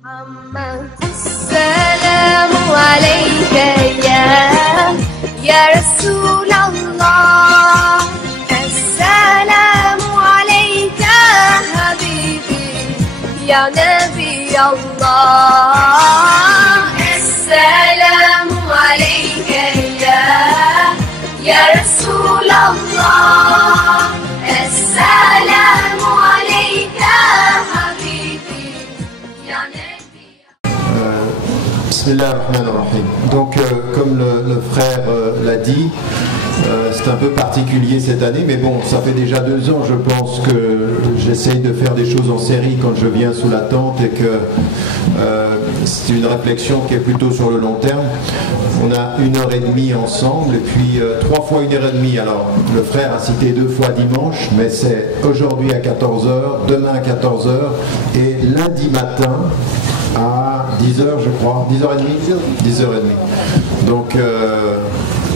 السلام عليك يا رسول الله السلام عليك حبيبي يا نبي الله السلام عليك يا رسول الله السلام عليك حبيبي يا نبي. Bismillahirrahmanirrahim. Donc, comme le frère l'a dit, c'est un peu particulier cette année, mais bon, ça fait déjà 2 ans, je pense, que j'essaye de faire des choses en série quand je viens sous la tente et que c'est une réflexion qui est plutôt sur le long terme. On a 1h30 ensemble et puis 3 fois 1h30. Alors, le frère a cité 2 fois dimanche, mais c'est aujourd'hui à 14h, demain à 14h et lundi matin à 10h, je crois, 10h30. Donc,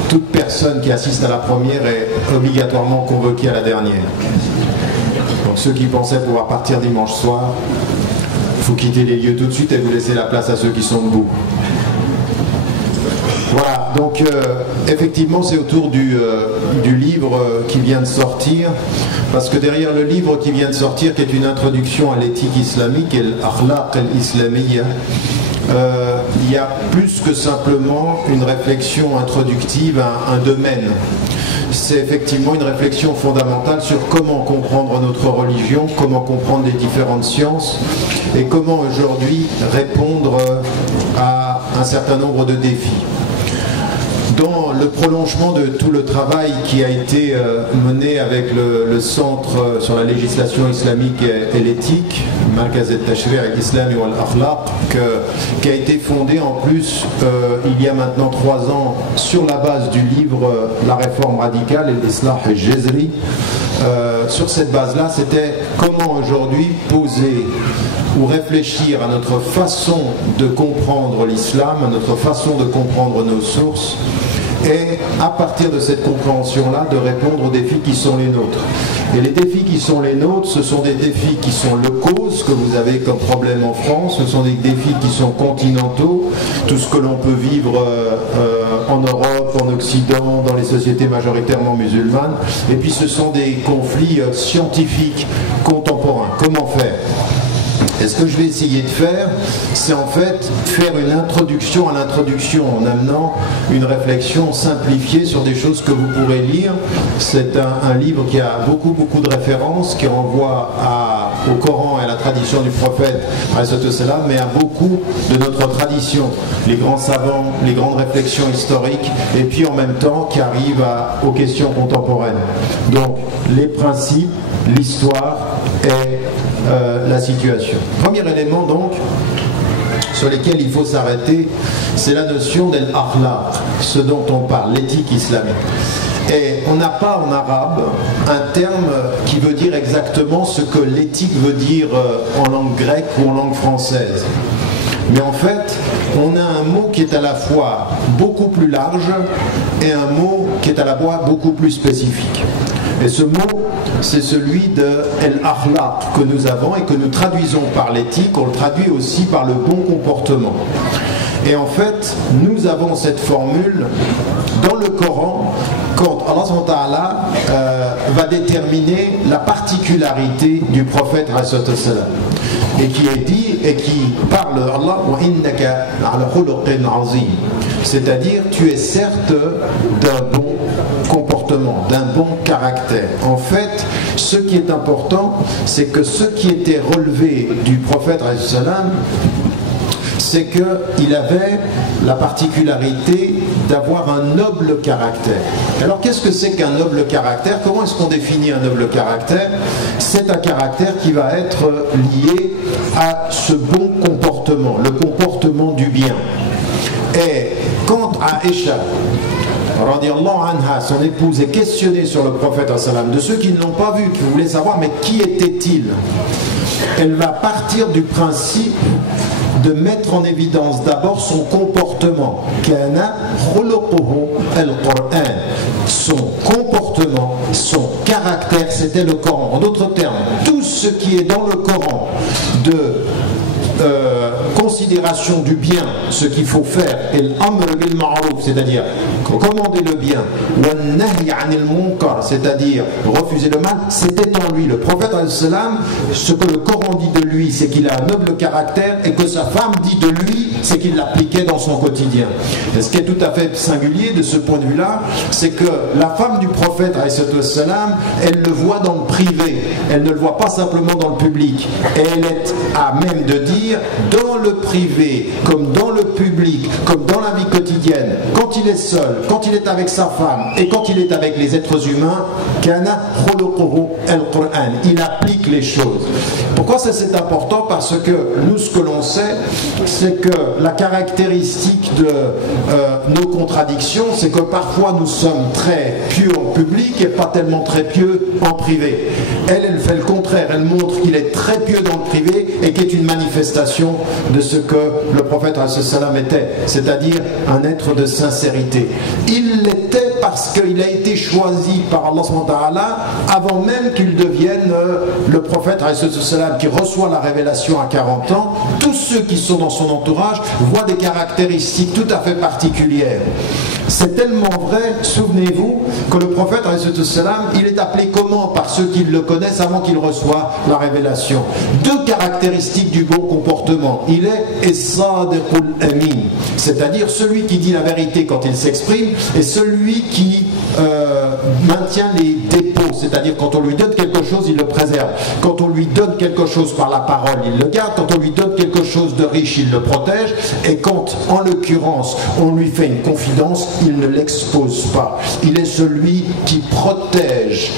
toute personne qui assiste à la première est obligatoirement convoquée à la dernière. Donc, ceux qui pensaient pouvoir partir dimanche soir, il faut quitter les lieux tout de suite et vous laisser la place à ceux qui sont debout. Voilà, donc effectivement c'est autour du livre qui vient de sortir, parce que derrière le livre qui vient de sortir, qui est une introduction à l'éthique islamique et l'akhlaq al-islamiyya, il y a plus que simplement une réflexion introductive à un domaine. C'est effectivement une réflexion fondamentale sur comment comprendre notre religion, comment comprendre les différentes sciences et comment aujourd'hui répondre à un certain nombre de défis. Dans le prolongement de tout le travail qui a été mené avec le Centre sur la législation islamique et l'éthique, Markaz al-Tashri' al-Islami wal-Akhlaq, qui a été fondé en plus il y a maintenant 3 ans sur la base du livre La réforme radicale et l'Islah al-Jazri. Sur cette base-là, c'était comment aujourd'hui poser ou réfléchir à notre façon de comprendre l'islam, à notre façon de comprendre nos sources, et à partir de cette compréhension-là, de répondre aux défis qui sont les nôtres. Et les défis qui sont les nôtres, ce sont des défis qui sont locaux, ce que vous avez comme problème en France, ce sont des défis qui sont continentaux, tout ce que l'on peut vivre en Europe, en Occident, dans les sociétés majoritairement musulmanes, et puis ce sont des conflits scientifiques contemporains. Comment faire ? Et ce que je vais essayer de faire, c'est en fait faire une introduction à l'introduction en amenant une réflexion simplifiée sur des choses que vous pourrez lire. C'est un livre qui a beaucoup de références, qui renvoie au Coran et à la tradition du prophète, mais à beaucoup de notre tradition, les grands savants, les grandes réflexions historiques, et puis en même temps qui arrive aux questions contemporaines. Donc les principes, l'histoire et la situation. Premier élément donc sur lequel il faut s'arrêter, c'est la notion d'al-akhlaq, ce dont on parle, l'éthique islamique. Et on n'a pas en arabe un terme qui veut dire exactement ce que l'éthique veut dire en langue grecque ou en langue française. Mais en fait, on a un mot qui est à la fois beaucoup plus large et un mot qui est à la fois beaucoup plus spécifique. Et ce mot, c'est celui de al-akhlaq que nous avons et que nous traduisons par l'éthique, on le traduit aussi par le bon comportement. Et en fait, nous avons cette formule dans le Coran quand Allah va déterminer la particularité du prophète et qui est dit et qui parle Allah wa innaka ala khuluqin azim, c'est-à-dire tu es certes d'un bon comportement, d'un bon caractère. En fait, ce qui est important, c'est que ce qui était relevé du prophète c'est qu'il avait la particularité d'avoir un noble caractère. Alors qu'est-ce que c'est qu'un noble caractère? Comment est-ce qu'on définit un noble caractère? C'est un caractère qui va être lié à ce bon comportement, le comportement du bien. Et quand Aïcha, radiallahu anha, son épouse, est questionnée sur le prophète, de ceux qui ne l'ont pas vu, qui voulaient savoir mais qui était-il, elle va partir du principe de mettre en évidence d'abord son comportement. Son comportement, son caractère, c'était le Coran. En d'autres termes, tout ce qui est dans le Coran de considération du bien, ce qu'il faut faire, et l'amr bil ma'ruf, c'est-à-dire commander le bien, wa nahy anil munkar, c'est-à-dire refuser le mal, c'était en lui. Le prophète alayhi salam, ce que le Coran dit de lui, c'est qu'il a un noble caractère, et que sa femme dit de lui, c'est qu'il l'appliquait dans son quotidien. Et ce qui est tout à fait singulier de ce point de vue-là, c'est que la femme du prophète alayhi salam, elle le voit dans le privé, elle ne le voit pas simplement dans le public, et elle est à même de dire, dans le privé, comme dans le public, comme dans la vie quotidienne, quand il est seul, quand il est avec sa femme, et quand il est avec les êtres humains, kana khuluquhu al-Qur'an, il applique les choses. Pourquoi ça c'est important? Parce que nous, ce que l'on sait, c'est que la caractéristique de nos contradictions, c'est que parfois nous sommes très pieux en public et pas tellement très pieux en privé. Elle fait le contraire, elle montre qu'il est très pieux dans le privé et qui est une manifestation de ce que le prophète ﷺ était, c'est-à-dire un être de sincérité. Il l'était parce qu'il a été choisi par Allah subhanahu wa ta'ala avant même qu'il devienne le prophète ﷺ qui reçoit la révélation à 40 ans. Tous ceux qui sont dans son entourage voient des caractéristiques tout à fait particulières. C'est tellement vrai, souvenez-vous, que le prophète ﷺ, il est appelé comment par ceux qui le connaissent avant qu'il reçoive la révélation? Deux caractéristiques du bon comportement. Il est as-sadiqul amin, c'est-à-dire celui qui dit la vérité quand il s'exprime, et celui qui maintient les dépôts, c'est-à-dire quand on lui donne quelque chose, il le préserve. Quand on lui donne quelque chose par la parole, il le garde. Quand on lui donne quelque chose de riche, il le protège. Et quand, en l'occurrence, on lui fait une confidence, il ne l'expose pas. Il est celui qui protège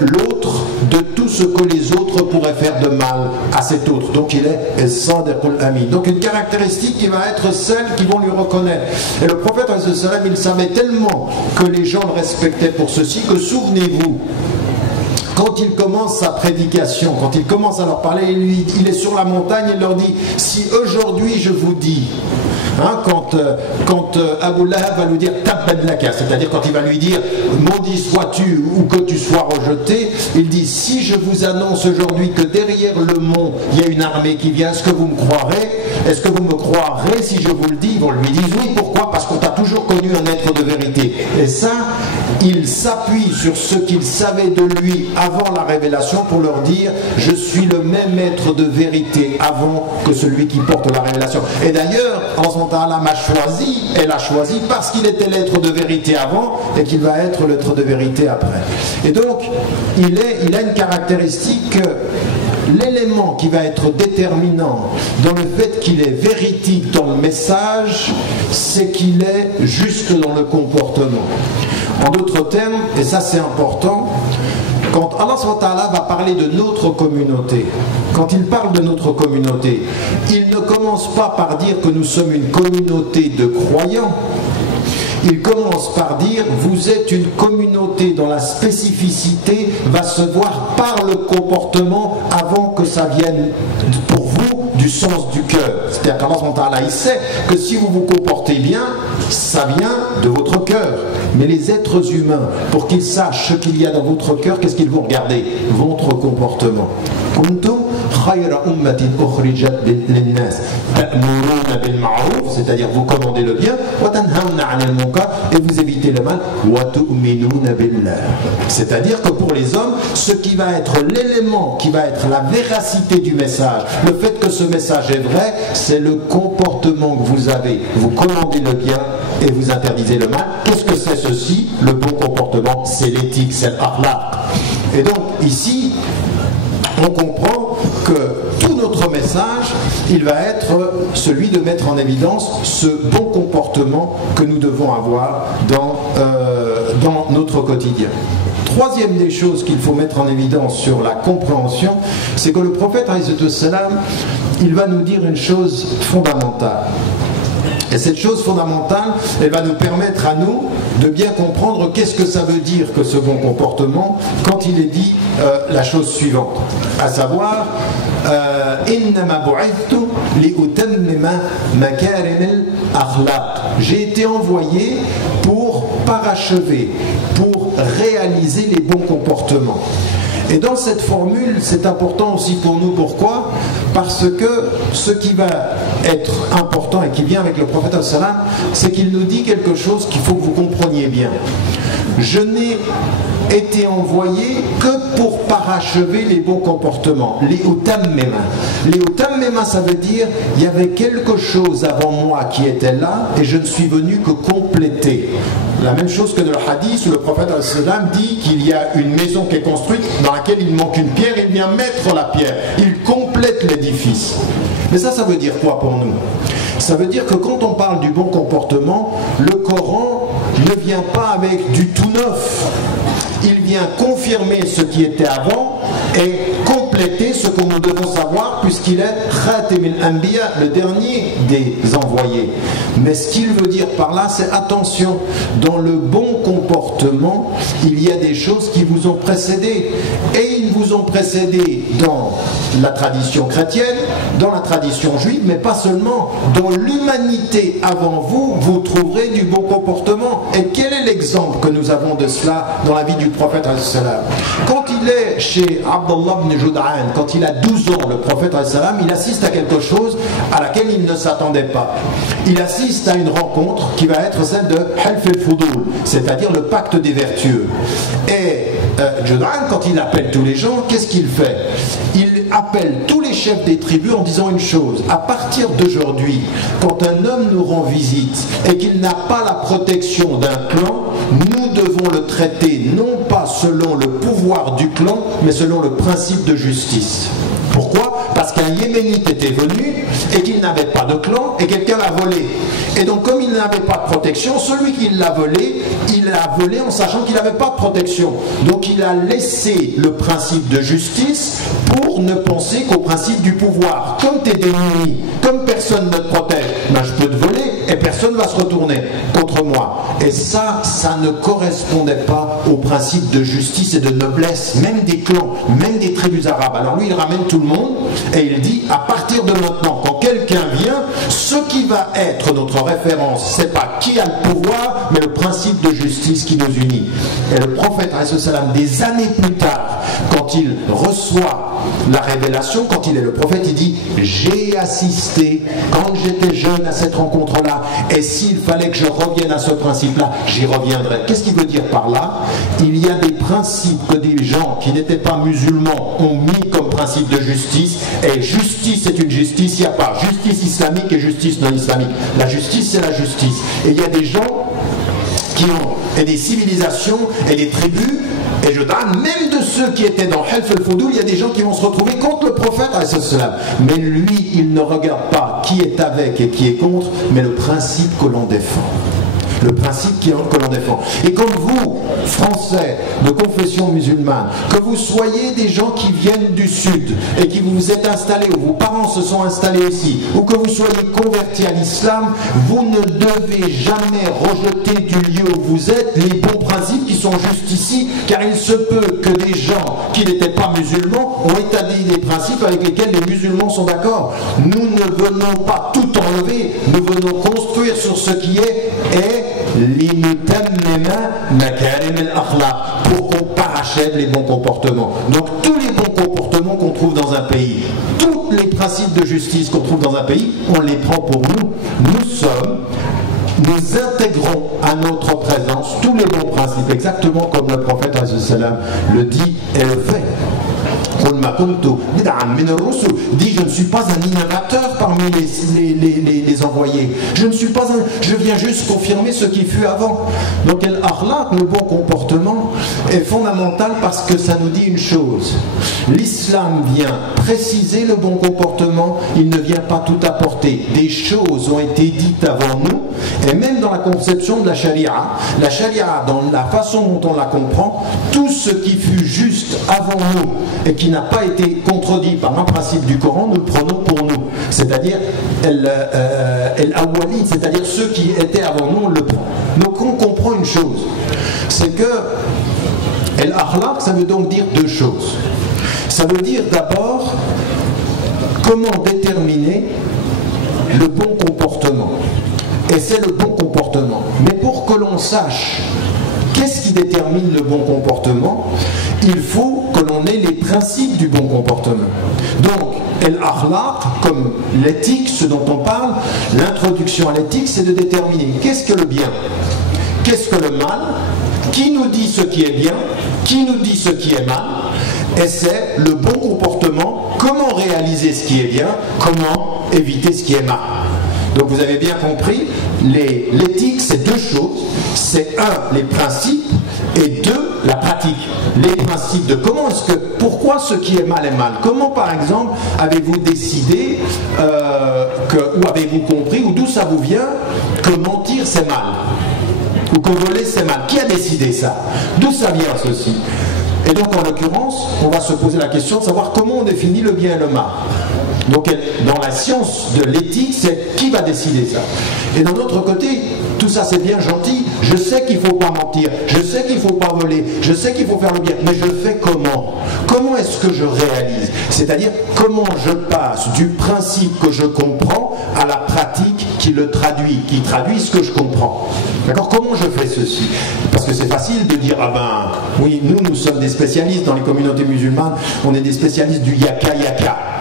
l'autre de tout ce que les autres pourraient faire de mal à cet autre. Donc il est sadiqul amin. Donc une caractéristique qui va être celle qui vont lui reconnaître. Et le prophète il savait tellement que les gens le respectaient pour ceci que, souvenez-vous, quand il commence sa prédication, quand il commence à leur parler, il est sur la montagne, il leur dit: si aujourd'hui je vous dis, quand Abu Lahab va lui dire Tabban laka, c'est-à-dire quand il va lui dire maudit sois-tu ou que tu sois rejeté, il dit: si je vous annonce aujourd'hui que derrière le mont il y a une armée qui vient, est-ce que vous me croirez? Est-ce que vous me croirez si je vous le dis? Ils lui disent oui. Pourquoi? Parce qu'on t'a toujours connu un être de vérité. Et ça, il s'appuie sur ce qu'il savait de lui avant la révélation pour leur dire: je suis le même être de vérité avant que celui qui porte la révélation. Et d'ailleurs, Allah m'a choisi, elle a choisi parce qu'il était l'être de vérité avant et qu'il va être l'être de vérité après. Et donc, il a une caractéristique, l'élément qui va être déterminant dans le fait qu'il est véridique dans le message, c'est qu'il est juste dans le comportement. En d'autres termes, et ça c'est important, quand Allah va parler de notre communauté, quand il parle de notre communauté, il ne commence pas par dire que nous sommes une communauté de croyants. Il commence par dire: vous êtes une communauté dont la spécificité va se voir par le comportement avant que ça vienne pour vous du sens du cœur. C'est-à-dire qu'Allah il sait que si vous vous comportez bien, ça vient de votre cœur. Mais les êtres humains, pour qu'ils sachent ce qu'il y a dans votre cœur, qu'est-ce qu'ils vont regarder? Votre comportement. C'est-à-dire vous commandez le bien et vous évitez le mal. C'est-à-dire que pour les hommes, ce qui va être l'élément, qui va être la véracité du message, le fait que ce message est vrai, c'est le comportement que vous avez. Vous commandez le bien et vous interdisez le mal. Qu'est-ce que c'est ceci? Le bon comportement, c'est l'éthique, c'est l'akhlaq. Et donc ici, on comprend que tout notre message, il va être celui de mettre en évidence ce bon comportement que nous devons avoir dans notre quotidien. Troisième des choses qu'il faut mettre en évidence sur la compréhension, c'est que le prophète, il va nous dire une chose fondamentale. Et cette chose fondamentale, elle va nous permettre à nous de bien comprendre qu'est-ce que ça veut dire que ce bon comportement quand il est dit la chose suivante, à savoir j'ai été envoyé pour parachever, pour réaliser les bons comportements. Et dans cette formule, c'est important aussi pour nous. Pourquoi? Parce que ce qui va être important et qui vient avec le prophète sallam, c'est qu'il nous dit quelque chose qu'il faut que vous compreniez bien. Je n'ai été envoyé que pour parachever les bons comportements, les utammima. Les utammima, ça veut dire il y avait quelque chose avant moi qui était là et je ne suis venu que compléter. La même chose que dans le hadith où le prophète sallam dit qu'il y a une maison qui est construite dans laquelle il manque une pierre, il vient mettre la pierre, il complète l'édifice. Mais ça veut dire quoi pour nous? Ça veut dire que quand on parle du bon comportement, le Coran ne vient pas avec du tout neuf. Il vient confirmer ce qui était avant et compléter ce que nous devons savoir puisqu'il est Khatim al-Anbiya, le dernier des envoyés. Mais ce qu'il veut dire par là, c'est attention, dans le bon comportement, il y a des choses qui vous ont précédé. Et ils vous ont précédé dans la tradition chrétienne, dans la tradition juive, mais pas seulement. Dans l'humanité avant vous, vous trouverez du bon comportement. Et quel est l'exemple que nous avons de cela dans la vie du prophète alayhi salam? Quand il est chez Abdullah ibn Jud'an, quand il a 12 ans, le prophète alayhi salam, il assiste à quelque chose à laquelle il ne s'attendait pas. Il assiste à une rencontre qui va être celle de Half al-Fudul, c'est-à-dire le pacte des vertueux. Et Jud'an, quand il appelle tous les gens, qu'est-ce qu'il fait? Il appelle tous les chefs des tribus en disant une chose: à partir d'aujourd'hui, quand un homme nous rend visite et qu'il n'a pas la protection d'un clan, nous devons le traiter non pas selon le pouvoir du clan, mais selon le principe de justice. Pourquoi? Parce qu'un Yéménite était venu et qu'il n'avait pas de clan et quelqu'un l'a volé. Et donc comme il n'avait pas de protection, celui qui l'a volé, il l'a volé en sachant qu'il n'avait pas de protection. Donc il a laissé le principe de justice pour ne penser qu'au principe du pouvoir. Comme tu es démuni, comme personne ne te protège, ben je peux te voler et personne ne va se retourner contre moi. Et ça ne correspondait pas au principe de justice et de noblesse, même des clans, même des tribus arabes. Alors lui, il ramène tout le monde et il dit: à partir de maintenant, quand quelqu'un vient, ce qui va être notre référence, c'est pas qui a le pouvoir, mais le principe de justice qui nous unit. Et le prophète, des années plus tard, quand il reçoit la révélation, quand il est le prophète, il dit: j'ai assisté quand j'étais jeune à cette rencontre-là, et s'il fallait que je revienne à ce principe-là, j'y reviendrai. Qu'est-ce qu'il veut dire par là? Il y a des principes que des gens qui n'étaient pas musulmans ont mis comme principe de justice, et justice est une justice, il n'y a pas justice islamique et justice non islamique. La justice, c'est la justice. Et il y a des gens qui ont, et des civilisations et des tribus, et je donne même de ceux qui étaient dans Half al-Fudul, il y a des gens qui vont se retrouver contre le prophète, mais lui, il ne regarde pas qui est avec et qui est contre, mais le principe que l'on défend. Le principe que l'on défend. Et comme vous, Français de confession musulmane, que vous soyez des gens qui viennent du Sud et qui vous êtes installés, ou vos parents se sont installés ici, ou que vous soyez convertis à l'islam, vous ne devez jamais rejeter du lieu où vous êtes les bons principes qui sont juste ici, car il se peut que des gens qui n'étaient pas musulmans ont établi des principes avec lesquels les musulmans sont d'accord. Nous ne venons pas tout enlever, nous venons construire sur ce qui est pour qu'on parachève les bons comportements. Donc tous les bons comportements qu'on trouve dans un pays, tous les principes de justice qu'on trouve dans un pays, on les prend pour nous. Nous intégrons à notre présence tous les bons principes, exactement comme le prophète le dit et le fait. Dit: je ne suis pas un innovateur parmi les envoyés. Je viens juste confirmer ce qui fut avant. Donc l'akhlaq, le bon comportement, est fondamental parce que ça nous dit une chose. L'islam vient préciser le bon comportement, il ne vient pas tout apporter. Des choses ont été dites avant nous, et même dans la conception de la charia, dans la façon dont on la comprend, tout ce qui fut juste avant nous et qui n'a pas été contredit par un principe du Coran, nous le prenons pour nous. C'est-à-dire al-awwalin, c'est-à-dire ceux qui étaient avant nous, on le prend. Donc on comprend une chose, c'est que al-akhlaq, ça veut donc dire deux choses. Ça veut dire d'abord comment déterminer le bon comportement. Et c'est le bon comportement. Mais pour que l'on sache qu'est-ce qui détermine le bon comportement, il faut que l'on ait les principes du bon comportement. Donc, Et l'akhlaq, comme l'éthique, ce dont on parle, l'introduction à l'éthique, c'est de déterminer qu'est-ce que le bien, qu'est-ce que le mal, qui nous dit ce qui est bien, qui nous dit ce qui est mal, et c'est le bon comportement, comment réaliser ce qui est bien, comment éviter ce qui est mal. Donc vous avez bien compris, l'éthique c'est deux choses, c'est un, les principes, et deux, la pratique. Les principes de pourquoi ce qui est mal, comment par exemple avez-vous décidé, ou avez-vous compris, ou d'où ça vous vient, que mentir c'est mal, ou que voler c'est mal. Qui a décidé ça? D'où ça vient ceci? Et donc en l'occurrence, on va se poser la question de savoir comment on définit le bien et le mal. Donc dans la science de l'éthique, c'est qui va décider ça. Et d'un autre côté, tout ça c'est bien gentil, je sais qu'il ne faut pas mentir, je sais qu'il ne faut pas voler, je sais qu'il faut faire le bien, mais je fais comment? Comment est-ce que je réalise? C'est-à-dire comment je passe du principe que je comprends à la pratique qui le traduit, qui traduit ce que je comprends. D'accord? Comment je fais ceci? Parce que c'est facile de dire, ah ben, oui, nous sommes des spécialistes dans les communautés musulmanes, on est des spécialistes du yaka,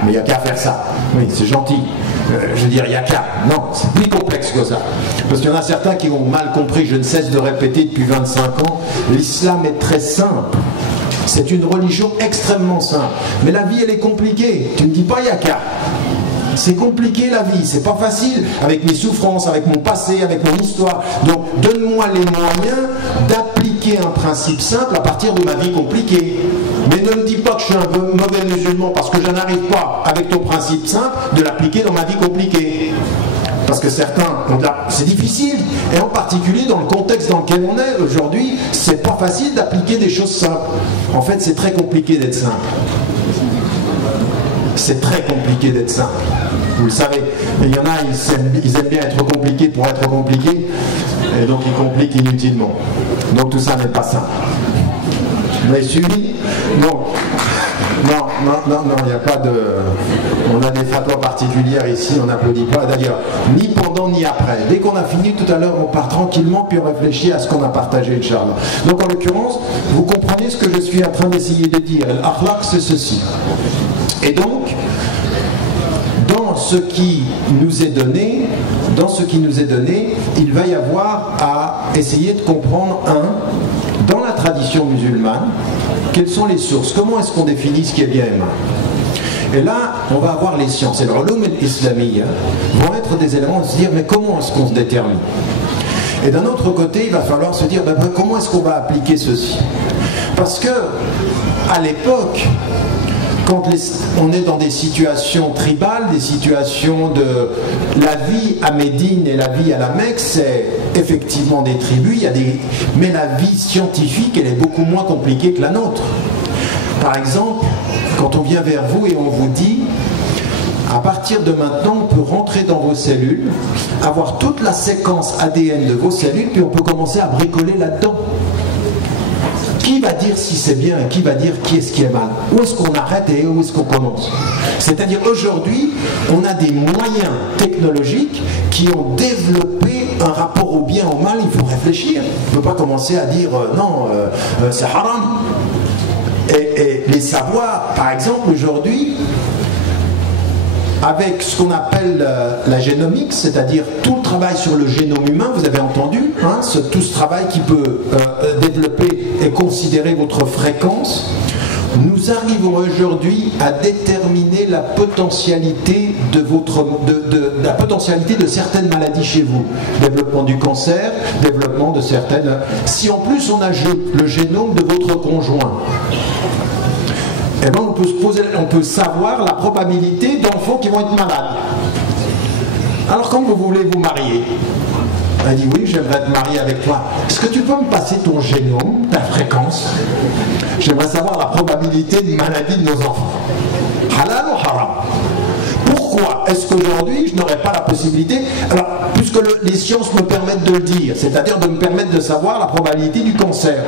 mais il n'y a qu'à faire ça. Oui, c'est gentil. Je veux dire, yaka. Non, c'est plus complexe que ça. Parce qu'il y en a certains qui ont mal compris, je ne cesse de répéter depuis 25 ans, l'islam est très simple. C'est une religion extrêmement simple. Mais la vie, elle est compliquée. Tu ne dis pas yaka. C'est compliqué la vie, c'est pas facile, avec mes souffrances, avec mon passé, avec mon histoire. Donc donne-moi les moyens d'appliquer un principe simple à partir de ma vie compliquée. Mais ne me dis pas que je suis un mauvais musulman parce que je n'arrive pas, avec ton principe simple, de l'appliquer dans ma vie compliquée. Parce que certains, c'est difficile, et en particulier dans le contexte dans lequel on est aujourd'hui, c'est pas facile d'appliquer des choses simples. En fait, c'est très compliqué d'être simple. C'est très compliqué d'être simple, vous le savez. Et il y en a, ils aiment bien être compliqués pour être compliqués, et donc ils compliquent inutilement. Donc tout ça n'est pas simple. Vous m'avez suivi? Non, il n'y a pas de... On a des fatwas particulières ici, on n'applaudit pas. D'ailleurs, ni pendant ni après. Dès qu'on a fini tout à l'heure, on part tranquillement, puis on réfléchit à ce qu'on a partagé, Inch'Allah. Donc en l'occurrence, vous comprenez ce que je suis en train d'essayer de dire. L'akhlaq, c'est ceci. Et donc, dans ce qui nous est donné, il va y avoir à essayer de comprendre, dans la tradition musulmane, quelles sont les sources, comment est-ce qu'on définit ce qui est bien et mal. Et là, on va avoir les sciences, et l'ulum al-islamiyya vont être des éléments de se dire, mais comment est-ce qu'on se détermine? Et d'un autre côté, il va falloir se dire, comment est-ce qu'on va appliquer ceci? Parce que, à l'époque, quand on est dans des situations tribales, des situations de la vie à Médine et la vie à la Mecque, c'est effectivement des tribus, mais la vie scientifique, elle est beaucoup moins compliquée que la nôtre. Par exemple, quand on vient vers vous et on vous dit, à partir de maintenant, on peut rentrer dans vos cellules, avoir toute la séquence ADN de vos cellules, puis on peut commencer à bricoler là-dedans. Qui va dire si c'est bien et qui va dire qui est-ce qui est mal? Où est-ce qu'on arrête et où est-ce qu'on commence? C'est-à-dire aujourd'hui, on a des moyens technologiques qui ont développé un rapport au bien, au mal. Il faut réfléchir. On ne peut pas commencer à dire non, c'est haram. Et les savoirs, par exemple, aujourd'hui, avec ce qu'on appelle la génomique, c'est-à-dire tout le travail sur le génome humain, vous avez entendu, tout ce travail qui peut développer et considérer votre fréquence, nous arrivons aujourd'hui à déterminer la potentialité de certaines maladies chez vous. Développement du cancer, développement de certaines... Si en plus on ajoute le génome de votre conjoint, eh bien, on peut savoir la probabilité d'enfants qui vont être malades. Alors quand vous voulez vous marier, elle dit oui, j'aimerais te marier avec toi. Est-ce que tu peux me passer ton génome, ta fréquence? J'aimerais savoir la probabilité de maladie de nos enfants. Halal ou haram? Pourquoi est-ce qu'aujourd'hui je n'aurais pas la possibilité, alors puisque les sciences me permettent de le dire, c'est-à-dire de me permettre de savoir la probabilité du cancer,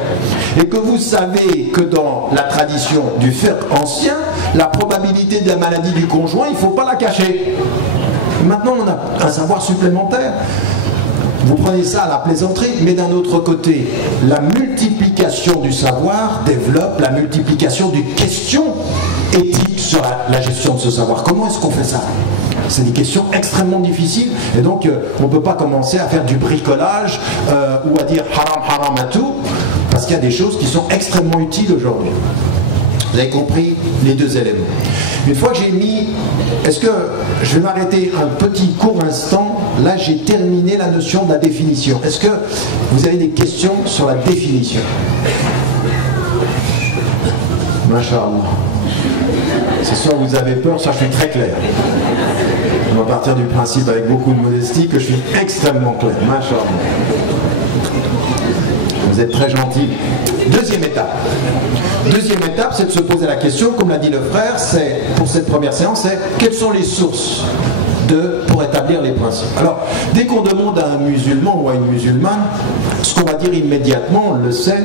et que vous savez que dans la tradition du fiqh ancien, la probabilité de la maladie du conjoint, il ne faut pas la cacher. Maintenant on a un savoir supplémentaire. Vous prenez ça à la plaisanterie, mais d'un autre côté, la multiplication du savoir développe la multiplication des questions éthiques sur la gestion de ce savoir. Comment est-ce qu'on fait ça? C'est des questions extrêmement difficiles et donc on ne peut pas commencer à faire du bricolage ou à dire haram haram à tout parce qu'il y a des choses qui sont extrêmement utiles aujourd'hui. Vous avez compris les deux éléments. Une fois que j'ai mis, est-ce que je vais m'arrêter un petit court instant? Là, j'ai terminé la notion de la définition. Est-ce que vous avez des questions sur la définition? Masha'Allah. C'est soit vous avez peur, soit je suis très clair. On va partir du principe avec beaucoup de modestie que je suis extrêmement clair. Masha'Allah. Vous êtes très gentil. Deuxième étape. Deuxième étape, c'est de se poser la question, comme l'a dit le frère, c'est pour cette première séance, c'est quelles sont les sources pour établir les principes. Alors, dès qu'on demande à un musulman ou à une musulmane, ce qu'on va dire immédiatement, on le sait,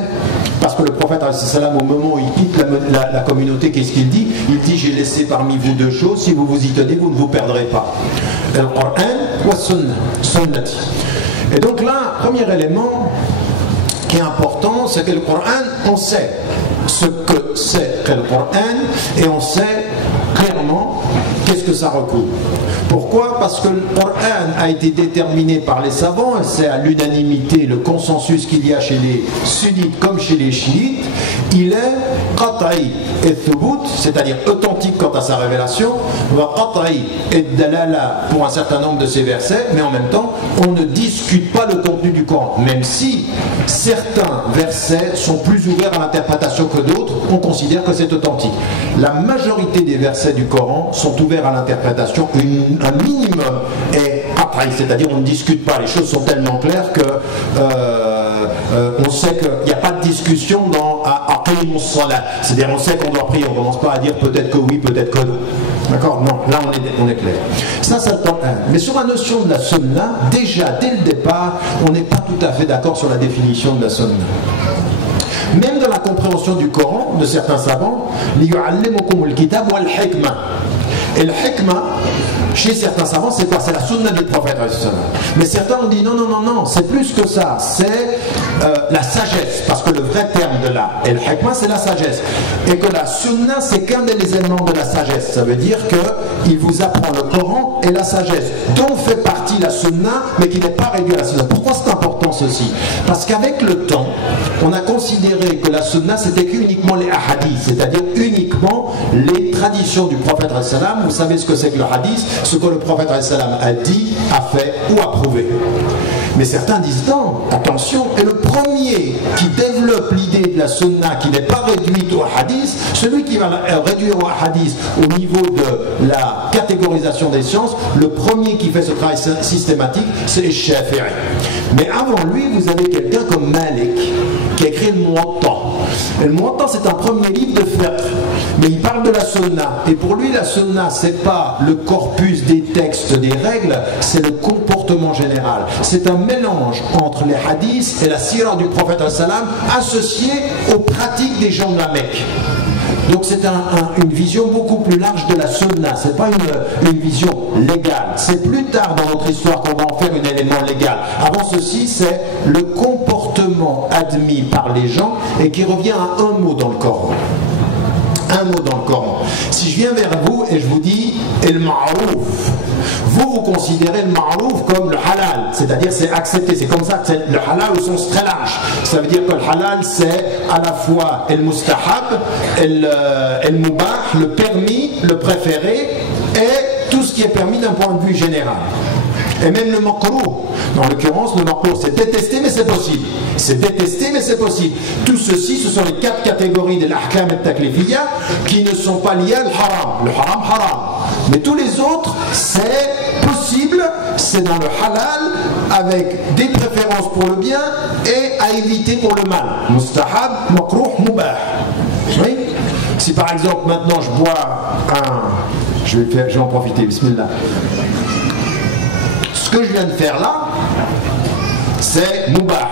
parce que le prophète, au moment où il quitte la communauté, qu'est-ce qu'il dit? Il dit, j'ai laissé parmi vous deux choses, si vous vous y tenez, vous ne vous perdrez pas. Le Coran ou Sunnati. Et donc là, premier élément qui est important, c'est que le Coran, on sait ce que c'est que le Coran et on sait clairement qu'est-ce que ça recouvre. Pourquoi? Parce que le Coran a été déterminé par les savants, et c'est à l'unanimité, le consensus qu'il y a chez les sunnites comme chez les chiites, il est qat'i et thubut, c'est-à-dire authentique quant à sa révélation, wa qat'i et dalala pour un certain nombre de ces versets, mais en même temps, on ne discute pas le contenu du Coran, même si certains versets sont plus ouverts à l'interprétation que d'autres, on considère que c'est authentique. La majorité des versets du Coran sont ouverts à l'interprétation, un minimum est après, c'est-à-dire on ne discute pas, les choses sont tellement claires que on sait qu'il n'y a pas de discussion dans Aqimus Salat, c'est-à-dire on sait qu'on doit prier, on ne commence pas à dire peut-être que oui, peut-être que non. D'accord? Non, là on est clair. Ça c'est le Coran. Mais sur la notion de la sunna, déjà dès le départ, on n'est pas tout à fait d'accord sur la définition de la sunna. Même dans la compréhension du Coran de certains savants, liyu'allimukum al-kitab wal-hikma. Et le hikma, chez certains savants, c'est quoi? C'est la sunna du prophète. Mais certains ont dit non, non, non, non, c'est plus que ça, c'est la sagesse, parce que le vrai terme de là, et le hikma, c'est la sagesse. Et que la sunna, c'est qu'un des éléments de la sagesse. Ça veut dire qu'il vous apprend le Coran et la sagesse, dont fait partie la sunna, mais qui n'est pas réduit à la sunna. Pourquoi c'est important ceci? Parce qu'avec le temps, on a considéré que la sunna, c'était uniquement les hadiths, c'est-à-dire uniquement les traditions du prophète. Vous savez ce que c'est que le hadith, ce que le prophète a dit, a fait ou a prouvé. Mais certains disent non, attention, et le premier qui développe l'idée de la sunna qui n'est pas réduite au hadith, celui qui va réduire au hadith au niveau de la catégorisation des sciences, le premier qui fait ce travail systématique, c'est Shafi'i. Mais avant lui, vous avez quelqu'un comme Malik, qui a écrit le Muwatta. Et le Muwatta, c'est un premier livre de fiqh, mais il parle de la sunna. Et pour lui, la sunna, c'est pas le corpus des textes, des règles, c'est le comportement général. C'est un mélange entre les hadiths et la sira du prophète associé aux pratiques des gens de la Mecque. Donc c'est une vision beaucoup plus large de la sunna, c'est pas une vision légale. C'est plus tard dans notre histoire qu'on va en faire un élément légal. Avant ceci, c'est le comportement admis par les gens et qui revient à un mot dans le Coran. Un mot dans le Coran. Si je viens vers vous et je vous dis « el ma'rouf », vous considérez le ma'rouf comme le halal, c'est-à-dire c'est accepté, c'est comme ça que c'est le halal au sens très large. Ça veut dire que le halal c'est à la fois el mustahab, el mubah, le permis, le préféré et tout ce qui est permis d'un point de vue général. Et même le makrouh, en l'occurrence le makrouh c'est détesté mais c'est possible. C'est détesté mais c'est possible. Tout ceci, ce sont les 4 catégories de l'ahkam et taklifiyya qui ne sont pas liées à le haram. Le haram, haram. Mais tous les autres, c'est possible, c'est dans le halal, avec des préférences pour le bien et à éviter pour le mal. Mustahab, makrouh, mubah. Oui? Si par exemple maintenant je bois je vais en profiter, bismillah. Ce que je viens de faire là, c'est mubah.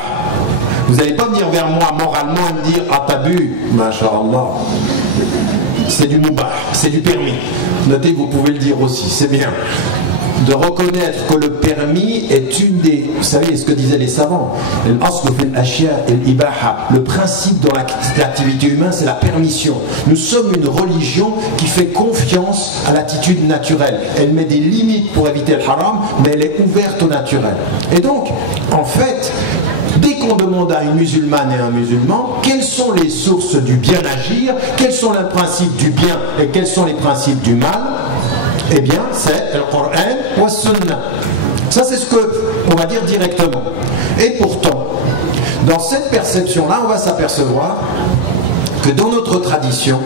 Vous n'allez pas venir vers moi moralement et me dire ah t'as bu, masha'Allah. C'est du mubah, c'est du permis. Notez, vous pouvez le dire aussi, c'est bien. de reconnaître que le permis est une des... Vous savez ce que disaient les savants, le principe dans l'activité humaine, c'est la permission. Nous sommes une religion qui fait confiance à l'attitude naturelle. Elle met des limites pour éviter le haram, mais elle est ouverte au naturel. Et donc, en fait, dès qu'on demande à une musulmane et un musulman quelles sont les sources du bien agir, quels sont les principes du bien et quels sont les principes du mal, eh bien, c'est le Coran ou le Sunna. Ça, c'est ce qu'on va dire directement. Et pourtant, dans cette perception-là, on va s'apercevoir que dans notre tradition,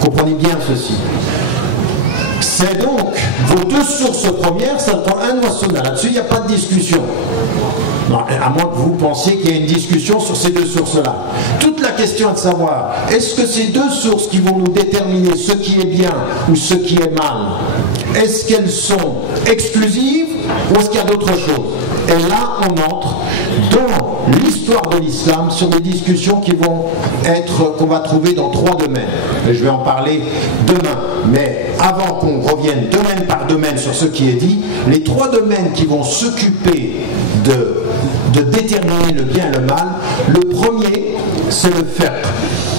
comprenez bien ceci, c'est donc vos deux sources premières, c'est le Coran ou le Sunna. Là-dessus, il n'y a pas de discussion. Non, à moins que vous pensiez qu'il y ait une discussion sur ces deux sources-là. Toute la question est de savoir, est-ce que ces deux sources qui vont nous déterminer ce qui est bien ou ce qui est mal, est-ce qu'elles sont exclusives ou est-ce qu'il y a d'autres choses? Et là, on entre dans l'histoire de l'islam sur des discussions qui vont être, qu'on va trouver dans trois domaines. Et je vais en parler demain. Mais avant qu'on revienne domaine par domaine sur ce qui est dit, les trois domaines qui vont s'occuper de déterminer le bien et le mal, le premier, c'est le fiqh,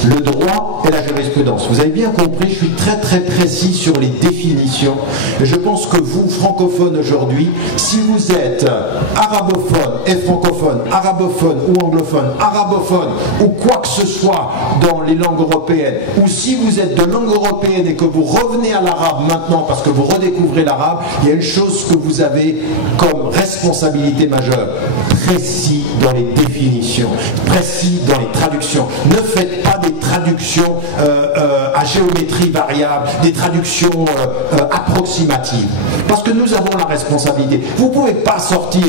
le droit et la jurisprudence. Vous avez bien compris, je suis très très précis sur les définitions. Et je pense que vous, francophones aujourd'hui, si vous êtes arabophone et francophone, arabophone ou anglophone, arabophone ou quoi que ce soit dans les langues européennes, ou si vous êtes de langue européenne et que vous revenez à l'arabe maintenant parce que vous redécouvrez l'arabe, il y a une chose que vous avez comme responsabilité majeure: précis dans les définitions, précis dans les traductions. Ne faites pas des traductions à géométrie variable, des traductions approximatives, parce que nous avons la responsabilité. Vous ne pouvez pas sortir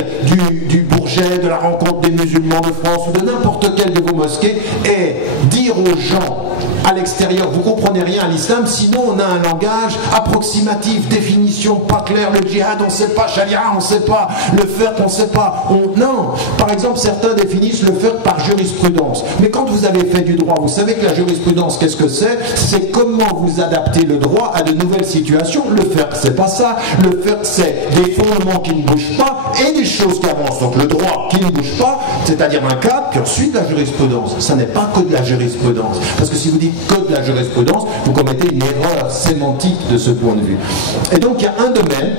du Bourget, de la rencontre des musulmans de France ou de n'importe quelle de vos mosquées et dire aux gens à l'extérieur, vous comprenez rien à l'islam, sinon on a un langage approximatif, définition pas claire, le djihad on ne sait pas, charia on ne sait pas, le fiqh on ne sait pas. Non, par exemple certains définissent le fiqh par jurisprudence, mais quand vous avez fait du droit, vous savez que la jurisprudence, qu'est-ce que c'est? C'est comment vous adaptez le droit à de nouvelles situations. Le fiqh c'est pas ça, le fiqh c'est des fondements qui ne bougent pas et des choses qui avancent. Donc le droit qui ne bouge pas, c'est-à-dire un cadre, puis ensuite la jurisprudence. Ça n'est pas que de la jurisprudence, parce que si vous dites que de la jurisprudence, vous commettez une erreur sémantique de ce point de vue. Et donc il y a un domaine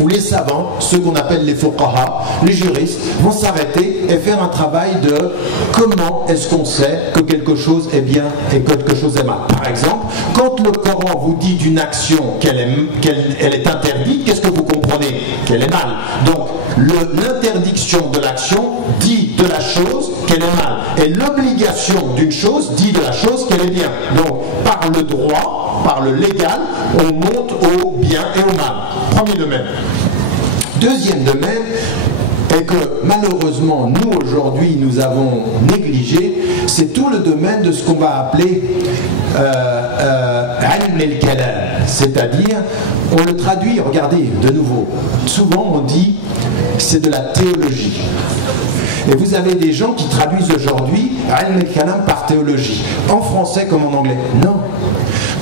où les savants, ceux qu'on appelle les fuqaha, les juristes, vont s'arrêter et faire un travail de comment est-ce qu'on sait que quelque chose est bien et que quelque chose est mal. Par exemple, quand le Coran vous dit d'une action qu'elle est interdite, qu'est-ce que vous comprenez? Qu'elle est mal. Donc l'interdiction de l'action dit de la chose qu'elle est mal. Et l'obligation d'une chose dit de la chose qu'elle est bien. Donc par le droit, par le légal, on monte au bien et au mal. Premier domaine. Deuxième domaine est que malheureusement nous aujourd'hui nous avons négligé, c'est tout le domaine de ce qu'on va appeler ilm al-kalam, c'est-à-dire on le traduit, regardez de nouveau, souvent on dit c'est de la théologie. Et vous avez des gens qui traduisent aujourd'hui ilm al-kalam par théologie, en français comme en anglais. Non.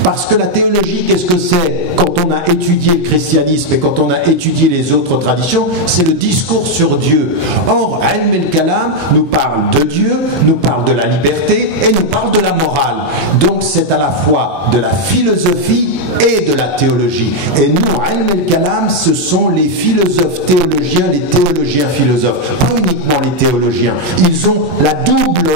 Parce que la théologie, qu'est-ce que c'est? Quand on a étudié le christianisme et quand on a étudié les autres traditions, c'est le discours sur Dieu. Or, ilm al-kalam nous parle de Dieu, nous parle de la liberté et nous parle de la morale. Donc c'est à la fois de la philosophie et de la théologie. Et nous, ilm al-kalam, ce sont les philosophes théologiens, les théologiens philosophes. Pas uniquement les théologiens. Ils ont la double...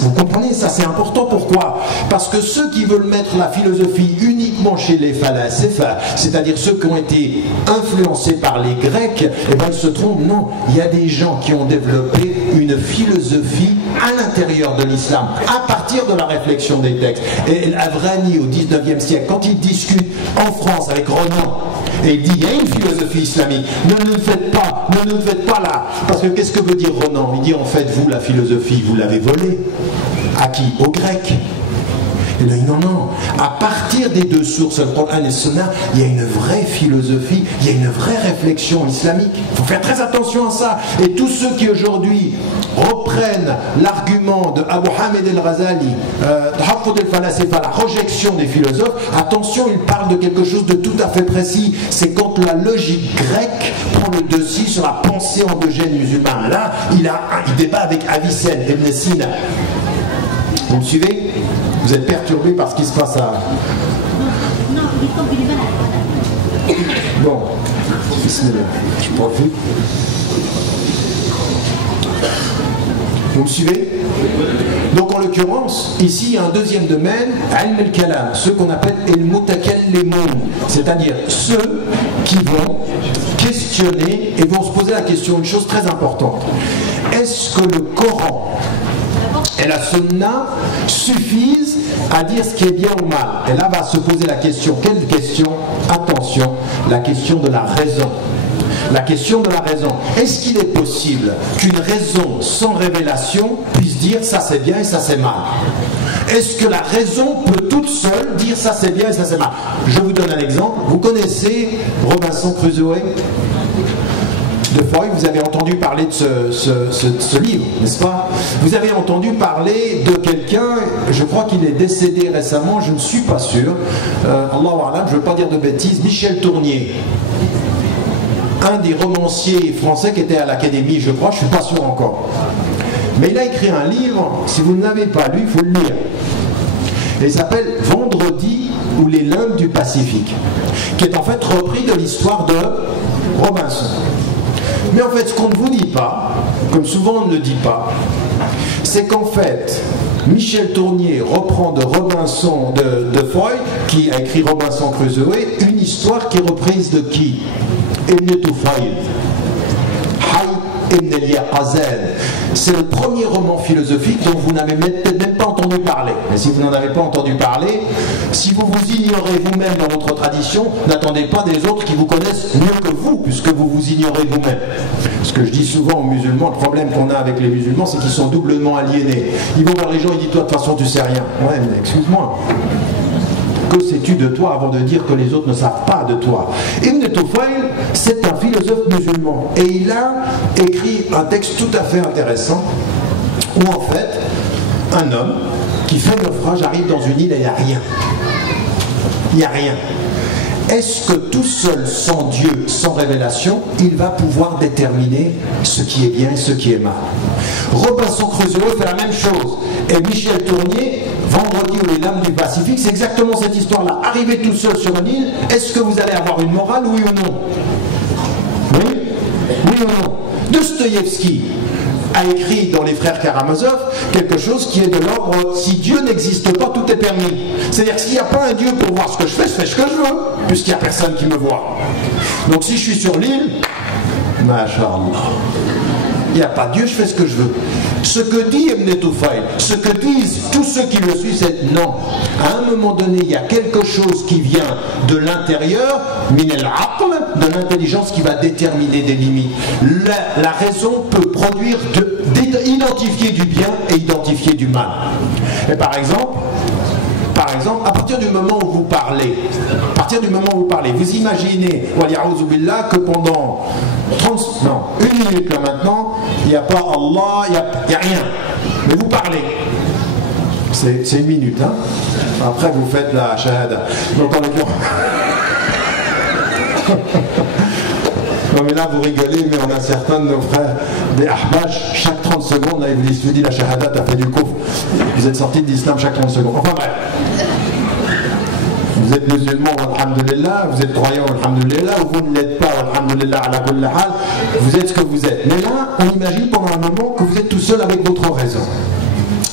Vous comprenez, ça c'est important. Pourquoi? Parce que ceux qui veulent mettre la philosophie uniquement chez les phalasépha, c'est-à-dire ceux qui ont été influencés par les Grecs, eh bien ils se trompent. Non, il y a des gens qui ont développé une philosophie à l'intérieur de l'islam, à partir de la réflexion des textes. Et Avrani, au 19e siècle, quand il discute en France avec Renan, et il dit, il y a une philosophie islamique, ne le faites pas là. Parce que qu'est-ce que veut dire Renan? Il dit, en fait, vous, la philosophie, vous l'avez volée. À qui? Aux Grecs. Et là, non, à partir des deux sources, le Coran et le Sunna, il y a une vraie philosophie, il y a une vraie réflexion islamique. Il faut faire très attention à ça. Et tous ceux qui aujourd'hui reprennent l'argument de Abu Hamid el-Ghazali, Tahaffud el-Falasifa, la rejection des philosophes, attention, il parle de quelque chose de tout à fait précis. C'est quand la logique grecque prend le dessus sur la pensée endogène musulmane. Là, il débat avec Avicenne, Ibn Sina. Vous me suivez? Vous êtes perturbé par ce qui se passe à... Bon, bismillah, je profite. Vous me suivez? Donc en l'occurrence, ici il y a un deuxième domaine, ilm al-kalam, ceux qu'on appelle al-mutakallimun, c'est-à-dire ceux qui vont questionner et vont se poser la question, une chose très importante. Est-ce que le Coran et la Sunna suffisent à dire ce qui est bien ou mal? Et là va se poser la question. Quelle question? Attention, la question de la raison. La question de la raison. Est-ce qu'il est possible qu'une raison sans révélation puisse dire ça c'est bien et ça c'est mal? Est-ce que la raison peut toute seule dire ça c'est bien et ça c'est mal? Je vous donne un exemple. Vous connaissez Robinson Crusoe de Foy, vous avez entendu parler de ce livre, n'est-ce pas? Vous avez entendu parler de quelqu'un, je crois qu'il est décédé récemment, je ne suis pas sûr, Allahu A'lam, je ne veux pas dire de bêtises, Michel Tournier, un des romanciers français qui était à l'Académie, je crois, je ne suis pas sûr encore. Mais il a écrit un livre, si vous ne l'avez pas lu, il faut le lire. Et il s'appelle Vendredi ou les limbes du Pacifique, qui est en fait repris de l'histoire de Robinson. Mais en fait, ce qu'on ne vous dit pas, comme souvent on ne le dit pas, c'est qu'en fait, Michel Tournier reprend de Robinson, de Foy, qui a écrit Robinson Crusoe, une histoire qui est reprise de qui? Ibn Tufayl. Ibn al-Yaqazan. C'est le premier roman philosophique dont vous n'avez peut-être même pas entendu parler. Et si vous n'en avez pas entendu parler, si vous vous ignorez vous-même dans votre tradition, n'attendez pas des autres qui vous connaissent mieux que vous, puisque vous vous ignorez vous-même. Ce que je dis souvent aux musulmans, le problème qu'on a avec les musulmans, c'est qu'ils sont doublement aliénés. Ils vont vers les gens et disent toi de toute façon tu sais rien. Ouais, mais excuse-moi. Que sais-tu de toi avant de dire que les autres ne savent pas de toi? Ibn Tufayl, c'est un philosophe musulman et il a écrit un texte tout à fait intéressant où en fait un homme qui fait naufrage arrive dans une île et il n'y a rien. Il n'y a rien. Est-ce que tout seul, sans Dieu, sans révélation, il va pouvoir déterminer ce qui est bien et ce qui est mal? Robinson Crusoe fait la même chose. Et Michel Tournier, Vendredi ou les lames du Pacifique, c'est exactement cette histoire-là. Arriver tout seul sur une île, est-ce que vous allez avoir une morale, oui ou non? Oui? Oui ou non? Dostoïevski a écrit dans les frères Karamazov quelque chose qui est de l'ordre si Dieu n'existe pas, tout est permis. C'est-à-dire que s'il n'y a pas un Dieu pour voir ce que je fais ce que je veux, puisqu'il n'y a personne qui me voit. Donc si je suis sur l'île, Masha'Allah, il n'y a pas Dieu, je fais ce que je veux. Ce que dit Ibn Tufayl, ce que disent tous ceux qui le suivent, c'est non. À un moment donné, il y a quelque chose qui vient de l'intérieur, min al-aql, de l'intelligence qui va déterminer des limites. La raison peut produire, identifier du bien et identifier du mal. Et par exemple, à partir du moment où vous parlez, vous imaginez, que pendant 1 minute là maintenant, il n'y a pas Allah, il n'y a rien. Mais vous parlez. C'est 1 minute, hein. Après vous faites la shahada. Donc en l'occurrence... Non mais là vous rigolez, mais on a certains de nos frères des ahbash, chaque 30 secondes, là, ils vous disent la shahada, t'as fait du kufr. Vous êtes sortis de l'islam chaque 30 secondes. Enfin bref. Vous êtes musulman, alhamdulillah, vous êtes croyant, alhamdulillah, ou vous ne l'êtes pas, alhamdulillah, ala kulli hal, vous êtes ce que vous êtes. Mais là, on imagine pendant un moment que vous êtes tout seul avec votre raison.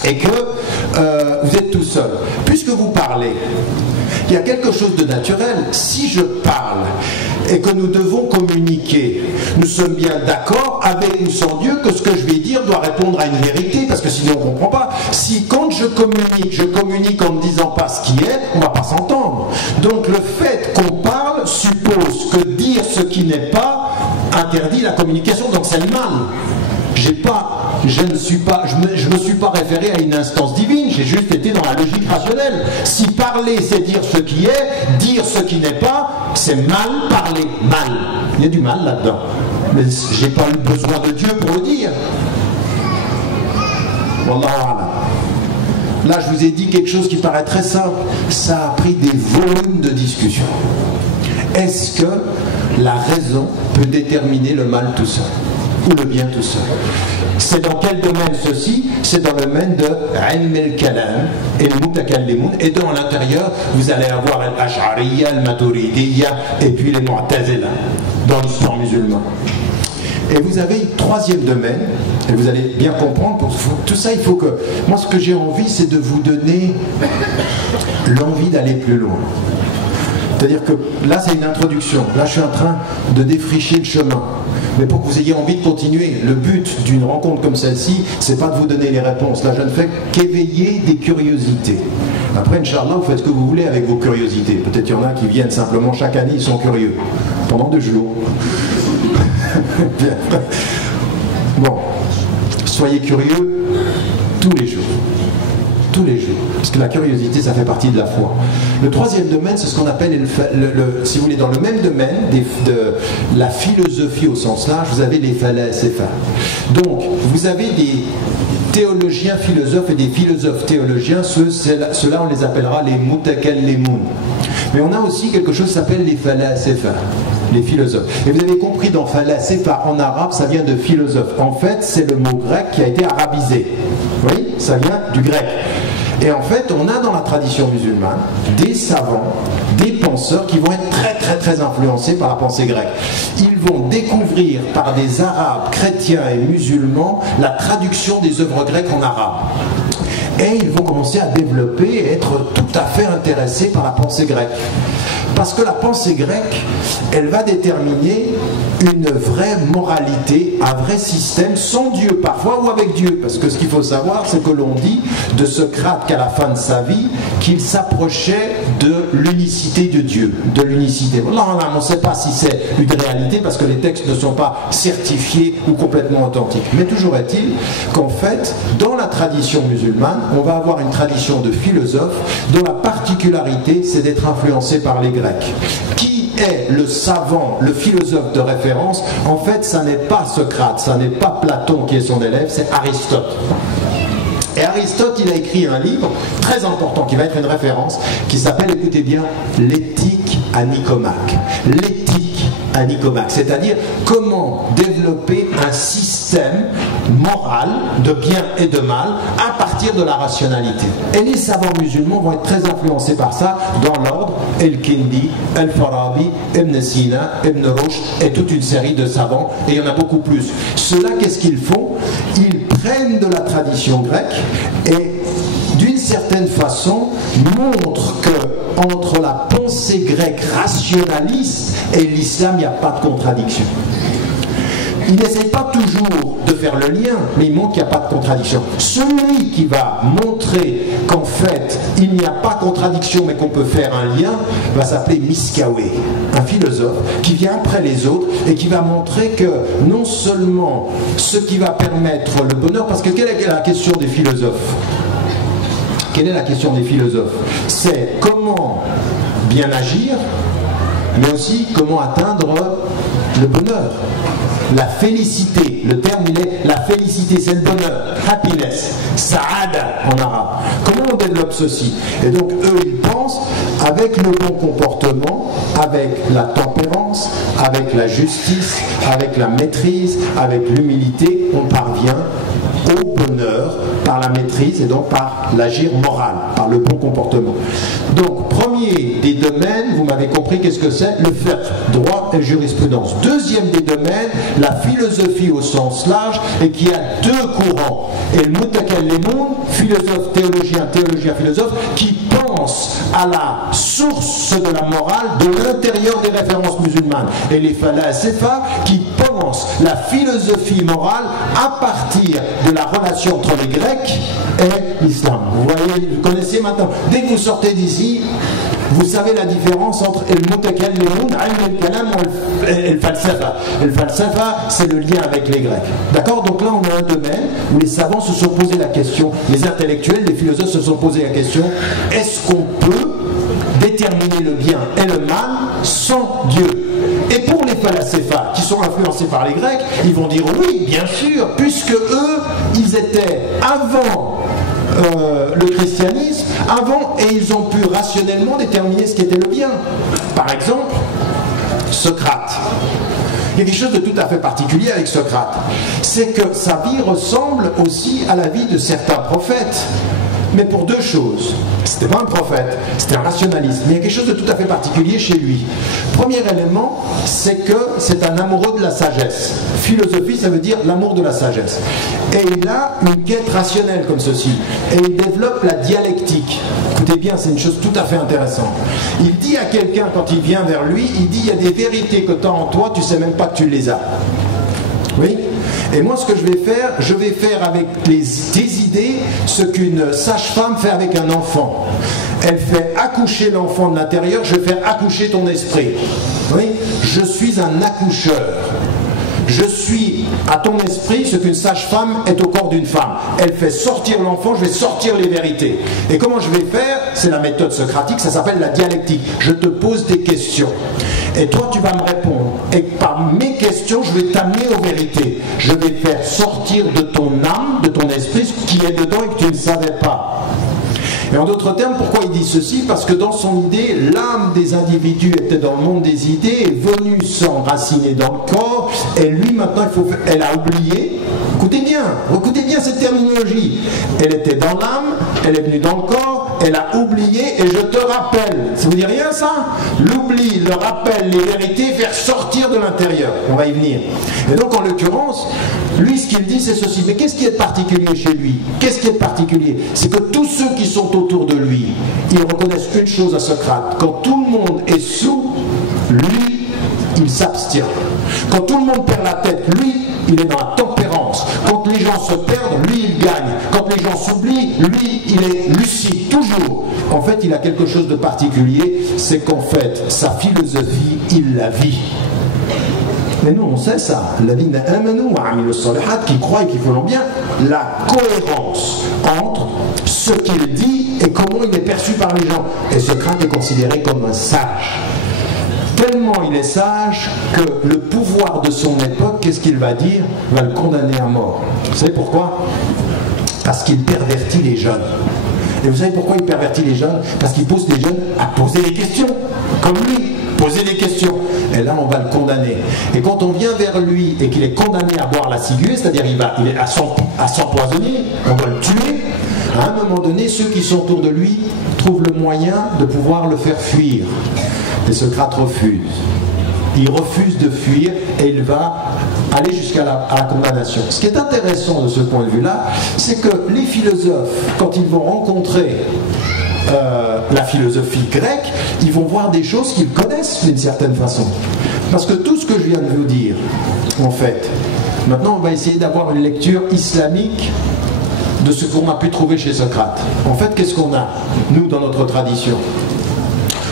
Et que vous êtes tout seul. Puisque vous parlez, il y a quelque chose de naturel. Si je parle et que nous devons communiquer, nous sommes bien d'accord avec ou sans Dieu que ce que je vais dire doit répondre à une vérité, parce que sinon on ne comprend pas. Si quand je communique en ne disant pas ce qui est, on ne va pas s'entendre. Donc le fait qu'on parle suppose que dire ce qui n'est pas interdit la communication, donc c'est le mal. Je me suis pas référé à une instance divine, j'ai juste été dans la logique rationnelle. Si parler c'est dire ce qui est, dire ce qui n'est pas, c'est mal parler, mal. Il y a du mal là-dedans. Mais j'ai pas eu besoin de Dieu pour le dire. Wallahu a'lam. Là, je vous ai dit quelque chose qui paraît très simple. Ça a pris des volumes de discussion. Est-ce que la raison peut déterminer le mal tout seul ou le bien tout seul? C'est dans quel domaine ceci? C'est dans le domaine de ilm al-kalam et le mutakallimun. Et dans l'intérieur, vous allez avoir al-ash'ariyya, al-maturidiyya et puis les mu'tazila dans l'islam musulman. Et vous avez un troisième domaine, et vous allez bien comprendre, pour tout ça il faut que... Moi ce que j'ai envie c'est de vous donner l'envie d'aller plus loin. C'est-à-dire que là c'est une introduction, là je suis en train de défricher le chemin. Mais pour que vous ayez envie de continuer, le but d'une rencontre comme celle-ci, c'est pas de vous donner les réponses. Là je ne fais qu'éveiller des curiosités. Après, Inch'Allah, vous faites ce que vous voulez avec vos curiosités. Peut-être il y en a qui viennent simplement chaque année, ils sont curieux. Pendant 2 jours. Bon, soyez curieux tous les jours. Tous les jours. Parce que la curiosité, ça fait partie de la foi. Le troisième domaine, c'est ce qu'on appelle, si vous voulez, dans le même domaine de la philosophie au sens large, vous avez les falasifa. Donc, vous avez des théologiens philosophes et des philosophes théologiens, ceux-là on les appellera les mutakallimun. Mais on a aussi quelque chose qui s'appelle les falasifa, les philosophes. Et vous avez compris, dans falasifa en arabe, ça vient de philosophe. En fait, c'est le mot grec qui a été arabisé. Oui, ça vient du grec. Et en fait, on a dans la tradition musulmane des savants, des penseurs qui vont être très très très influencés par la pensée grecque. Ils vont découvrir par des arabes, chrétiens et musulmans la traduction des œuvres grecques en arabe. Et ils vont commencer à développer et être tout à fait intéressés par la pensée grecque. Parce que la pensée grecque, elle va déterminer une vraie moralité, un vrai système sans Dieu, parfois, ou avec Dieu. Parce que ce qu'il faut savoir, c'est que l'on dit de Socrate qu'à la fin de sa vie, qu'il s'approchait de l'unicité de Dieu, de l'unicité. Là, on ne sait pas si c'est une réalité, parce que les textes ne sont pas certifiés ou complètement authentiques. Mais toujours est-il qu'en fait, dans la tradition musulmane, on va avoir une tradition de philosophes dont la particularité, c'est d'être influencé par les Grecs. Qui est le savant, le philosophe de référence? En fait, ça n'est pas Socrate, ça n'est pas Platon qui est son élève, c'est Aristote. Et Aristote, il a écrit un livre très important qui va être une référence, qui s'appelle, écoutez bien, l'éthique à Nicomaque. L'éthique à Nicomaque, c'est-à-dire comment développer un système moral de bien et de mal à partir de la rationalité. Et les savants musulmans vont être très influencés par ça, dans l'ordre, El-Kindi, El-Farabi, Ibn Sina, Ibn Rushd, et toute une série de savants, et il y en a beaucoup plus. Ceux-là, qu'est-ce qu'ils font? Ils prennent de la tradition grecque et d'une certaine façon montrent que entre la pensée grecque rationaliste et l'islam, il n'y a pas de contradiction. Il n'essaie pas toujours de faire le lien, mais il montre qu'il n'y a pas de contradiction. Celui qui va montrer qu'en fait, il n'y a pas de contradiction, mais qu'on peut faire un lien, va s'appeler Miskawe, un philosophe qui vient après les autres et qui va montrer que non seulement ce qui va permettre le bonheur, parce que quelle est la question des philosophes? Quelle est la question des philosophes? C'est comment bien agir, mais aussi comment atteindre le bonheur. La félicité, le terme il est la félicité, c'est le bonheur, happiness, sa'ada en arabe. Comment on développe ceci? Et donc eux ils pensent avec le bon comportement, avec la tempérance, avec la justice, avec la maîtrise, avec l'humilité, on parvient au bonheur par la maîtrise et donc par l'agir moral, par le bon comportement. Donc premier des domaines, vous m'avez compris qu'est-ce que c'est? Le fiqh, droit et jurisprudence. Deuxième des domaines, la philosophie au sens large, et qui a deux courants. Et le mutakallimun, philosophe, théologien, philosophe, qui pense à la source de la morale de l'intérieur des références musulmanes. Et les falasifa qui pensent la philosophie morale à partir de la relation entre les Grecs et l'islam. Vous voyez, vous connaissez maintenant. Dès que vous sortez d'ici, Vous savez la différence entre el mutakallimun, ilm al-kalam et el falsafa. El falsafa, c'est le lien avec les Grecs. D'accord? Donc là, on a un domaine où les savants se sont posé la question, les intellectuels, les philosophes se sont posé la question, est-ce qu'on peut déterminer le bien et le mal sans Dieu? Et pour les falasifa qui sont influencés par les Grecs, ils vont dire oui, bien sûr, puisque eux, ils étaient avant le christianisme, avant, et ils ont pu rationnellement déterminer ce qui était le bien. Par exemple, Socrate. Il y a quelque chose de tout à fait particulier avec Socrate. C'est que sa vie ressemble aussi à la vie de certains prophètes. Mais pour deux choses. C'était pas un prophète, c'était un rationaliste. Mais il y a quelque chose de tout à fait particulier chez lui. Premier élément, c'est que c'est un amoureux de la sagesse. Philosophie, ça veut dire l'amour de la sagesse. Et il a une quête rationnelle comme ceci. Et il développe la dialectique. Écoutez bien, c'est une chose tout à fait intéressante. Il dit à quelqu'un, quand il vient vers lui, il dit, il y a des vérités que tu as en toi, tu sais même pas que tu les as. Oui? Et moi, ce que je vais faire avec tes idées ce qu'une sage-femme fait avec un enfant. Elle fait accoucher l'enfant de l'intérieur, je vais faire accoucher ton esprit. Oui? Je suis un accoucheur. Je suis à ton esprit ce qu'une sage-femme est au corps d'une femme. Elle fait sortir l'enfant, je vais sortir les vérités. Et comment je vais faire? C'est la méthode socratique, ça s'appelle la dialectique. Je te pose des questions. Et toi, tu vas me répondre. Et par mes questions, je vais t'amener aux vérités. Je vais faire sortir de ton âme, de ton esprit, ce qui est dedans et que tu ne savais pas. Et en d'autres termes, pourquoi il dit ceci? Parce que dans son idée, l'âme des individus était dans le monde des idées, est venue s'enraciner dans le corps, et lui, maintenant, elle a oublié. Écoutez bien cette terminologie. Elle était dans l'âme, elle est venue dans le corps, elle a oublié, et je te rappelle. Ça vous dit rien, ça? L'oubli, le rappel, les vérités, faire sortir de l'intérieur. On va y venir. Et donc, en l'occurrence, lui, ce qu'il dit, c'est ceci. Mais qu'est-ce qui est particulier chez lui? Qu'est-ce qui est particulier? C'est que tous ceux qui sont autour de lui, ils reconnaissent une chose à Socrate. Quand tout le monde est sous, lui, il s'abstient. Quand tout le monde perd la tête, lui, il est dans la tempérance. Quand les gens se perdent, lui, il gagne. Quand les gens s'oublient, lui, il est lucide, toujours. En fait, il a quelque chose de particulier, c'est qu'en fait, sa philosophie, il la vit. Mais nous, on sait ça. Ladina amanu wa amilu salihat, qui croient et qui font bien, la cohérence entre ce qu'il dit et comment il est perçu par les gens. Et Socrate est considéré comme un sage. Tellement il est sage que le pouvoir de son époque, qu'est-ce qu'il va dire? Va le condamner à mort. Vous savez pourquoi? Parce qu'il pervertit les jeunes. Et vous savez pourquoi il pervertit les jeunes? Parce qu'il pousse les jeunes à poser des questions, comme lui, poser des questions. Et là, on va le condamner. Et quand on vient vers lui et qu'il est condamné à boire la ciguë, c'est-à-dire il est à s'empoisonner, on va le tuer, à un moment donné, ceux qui sont autour de lui trouvent le moyen de pouvoir le faire fuir. Et Socrate refuse. Il refuse de fuir et il va aller jusqu'à la condamnation. Ce qui est intéressant de ce point de vue-là, c'est que les philosophes, quand ils vont rencontrer la philosophie grecque, ils vont voir des choses qu'ils connaissent d'une certaine façon. Parce que tout ce que je viens de vous dire, en fait, maintenant on va essayer d'avoir une lecture islamique de ce qu'on a pu trouver chez Socrate. En fait, qu'est-ce qu'on a, nous, dans notre tradition?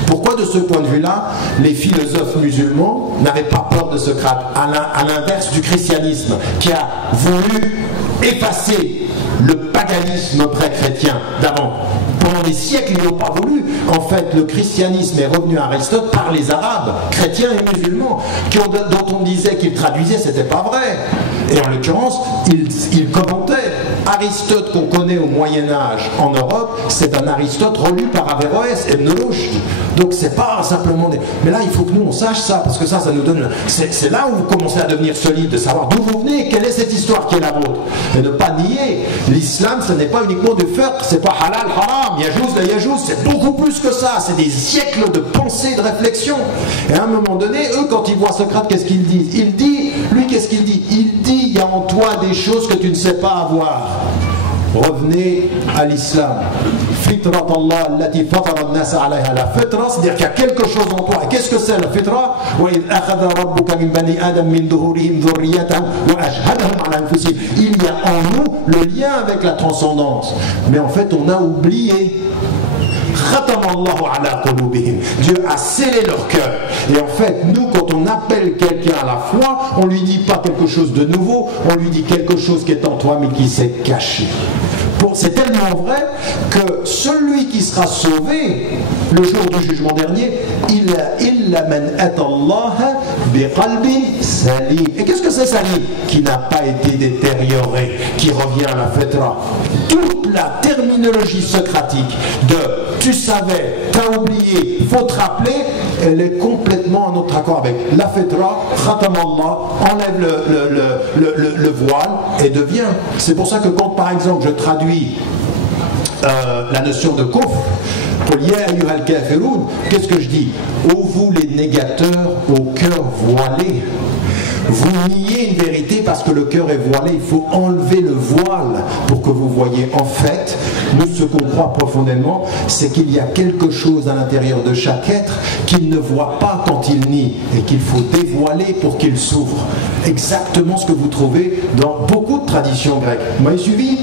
Pourquoi, de ce point de vue-là, les philosophes musulmans n'avaient pas peur de Socrate, à l'inverse du christianisme, qui a voulu effacer le paganisme pré-chrétien d'avant? Pendant des siècles, ils n'ont pas voulu. En fait, le christianisme est revenu à Aristote par les Arabes, chrétiens et musulmans, dont on disait qu'ils traduisaient, c'était pas vrai. Et en l'occurrence, ils commentaient. Aristote qu'on connaît au Moyen-Âge en Europe, c'est un Aristote relu par Averroès et Ibn Rushd. Donc c'est pas simplement des... Mais là, il faut que nous on sache ça, parce que ça nous donne... C'est là où vous commencez à devenir solide, de savoir d'où vous venez, quelle est cette histoire qui est la vôtre. Et ne pas nier, l'islam, ce n'est pas uniquement du fiqh, c'est pas halal, haram, yajouz, la yajouz, c'est beaucoup plus que ça. C'est des siècles de pensée, de réflexion. Et à un moment donné, eux, quand ils voient Socrate, qu'est-ce qu'ils disent? Il dit, lui, qu'est-ce qu'il dit? Il dit, il y a en toi des choses que tu ne sais pas avoir. Revenez à l'islam. Fitrat Allah, allati fatara an-nas alayha. La fitra, c'est-à-dire qu'il y a quelque chose en toi. Et qu'est-ce que c'est la fitra? Wa idh akhadha rabbuka min bani adam min dhuhurihim dhurriyyatahum wa ashhadahum ala anfusihim. Il y a en nous le lien avec la transcendance. Mais en fait, on a oublié. Khatamallahu ala qulubihim. Dieu a scellé leur cœur. Et en fait, nous, quand on appelle quelqu'un à la foi, on lui dit pas quelque chose de nouveau, on lui dit quelque chose qui est en toi mais qui s'est caché. Bon, c'est tellement vrai que celui qui sera sauvé le jour du jugement dernier, illa man atallaha biqalbin salim. Et qu'est-ce que c'est salim? Qui n'a pas été détérioré, qui revient à la fitra. Toute la terminologie socratique de tu savais, t'as oublié, faut te rappeler, elle est complètement en notre accord avec la fitra, khatamallah, enlève le voile et devient. C'est pour ça que quand par exemple je traduis la notion de kufr, qu'est-ce que je dis? Ô vous les négateurs au cœur voilé, vous niez une vérité parce que le cœur est voilé. Il faut enlever le voile pour que vous voyez. En fait, nous, ce qu'on croit profondément, c'est qu'il y a quelque chose à l'intérieur de chaque être qu'il ne voit pas quand il nie et qu'il faut dévoiler pour qu'il s'ouvre. Exactement ce que vous trouvez dans beaucoup de traditions grecques. Vous m'avez suivi?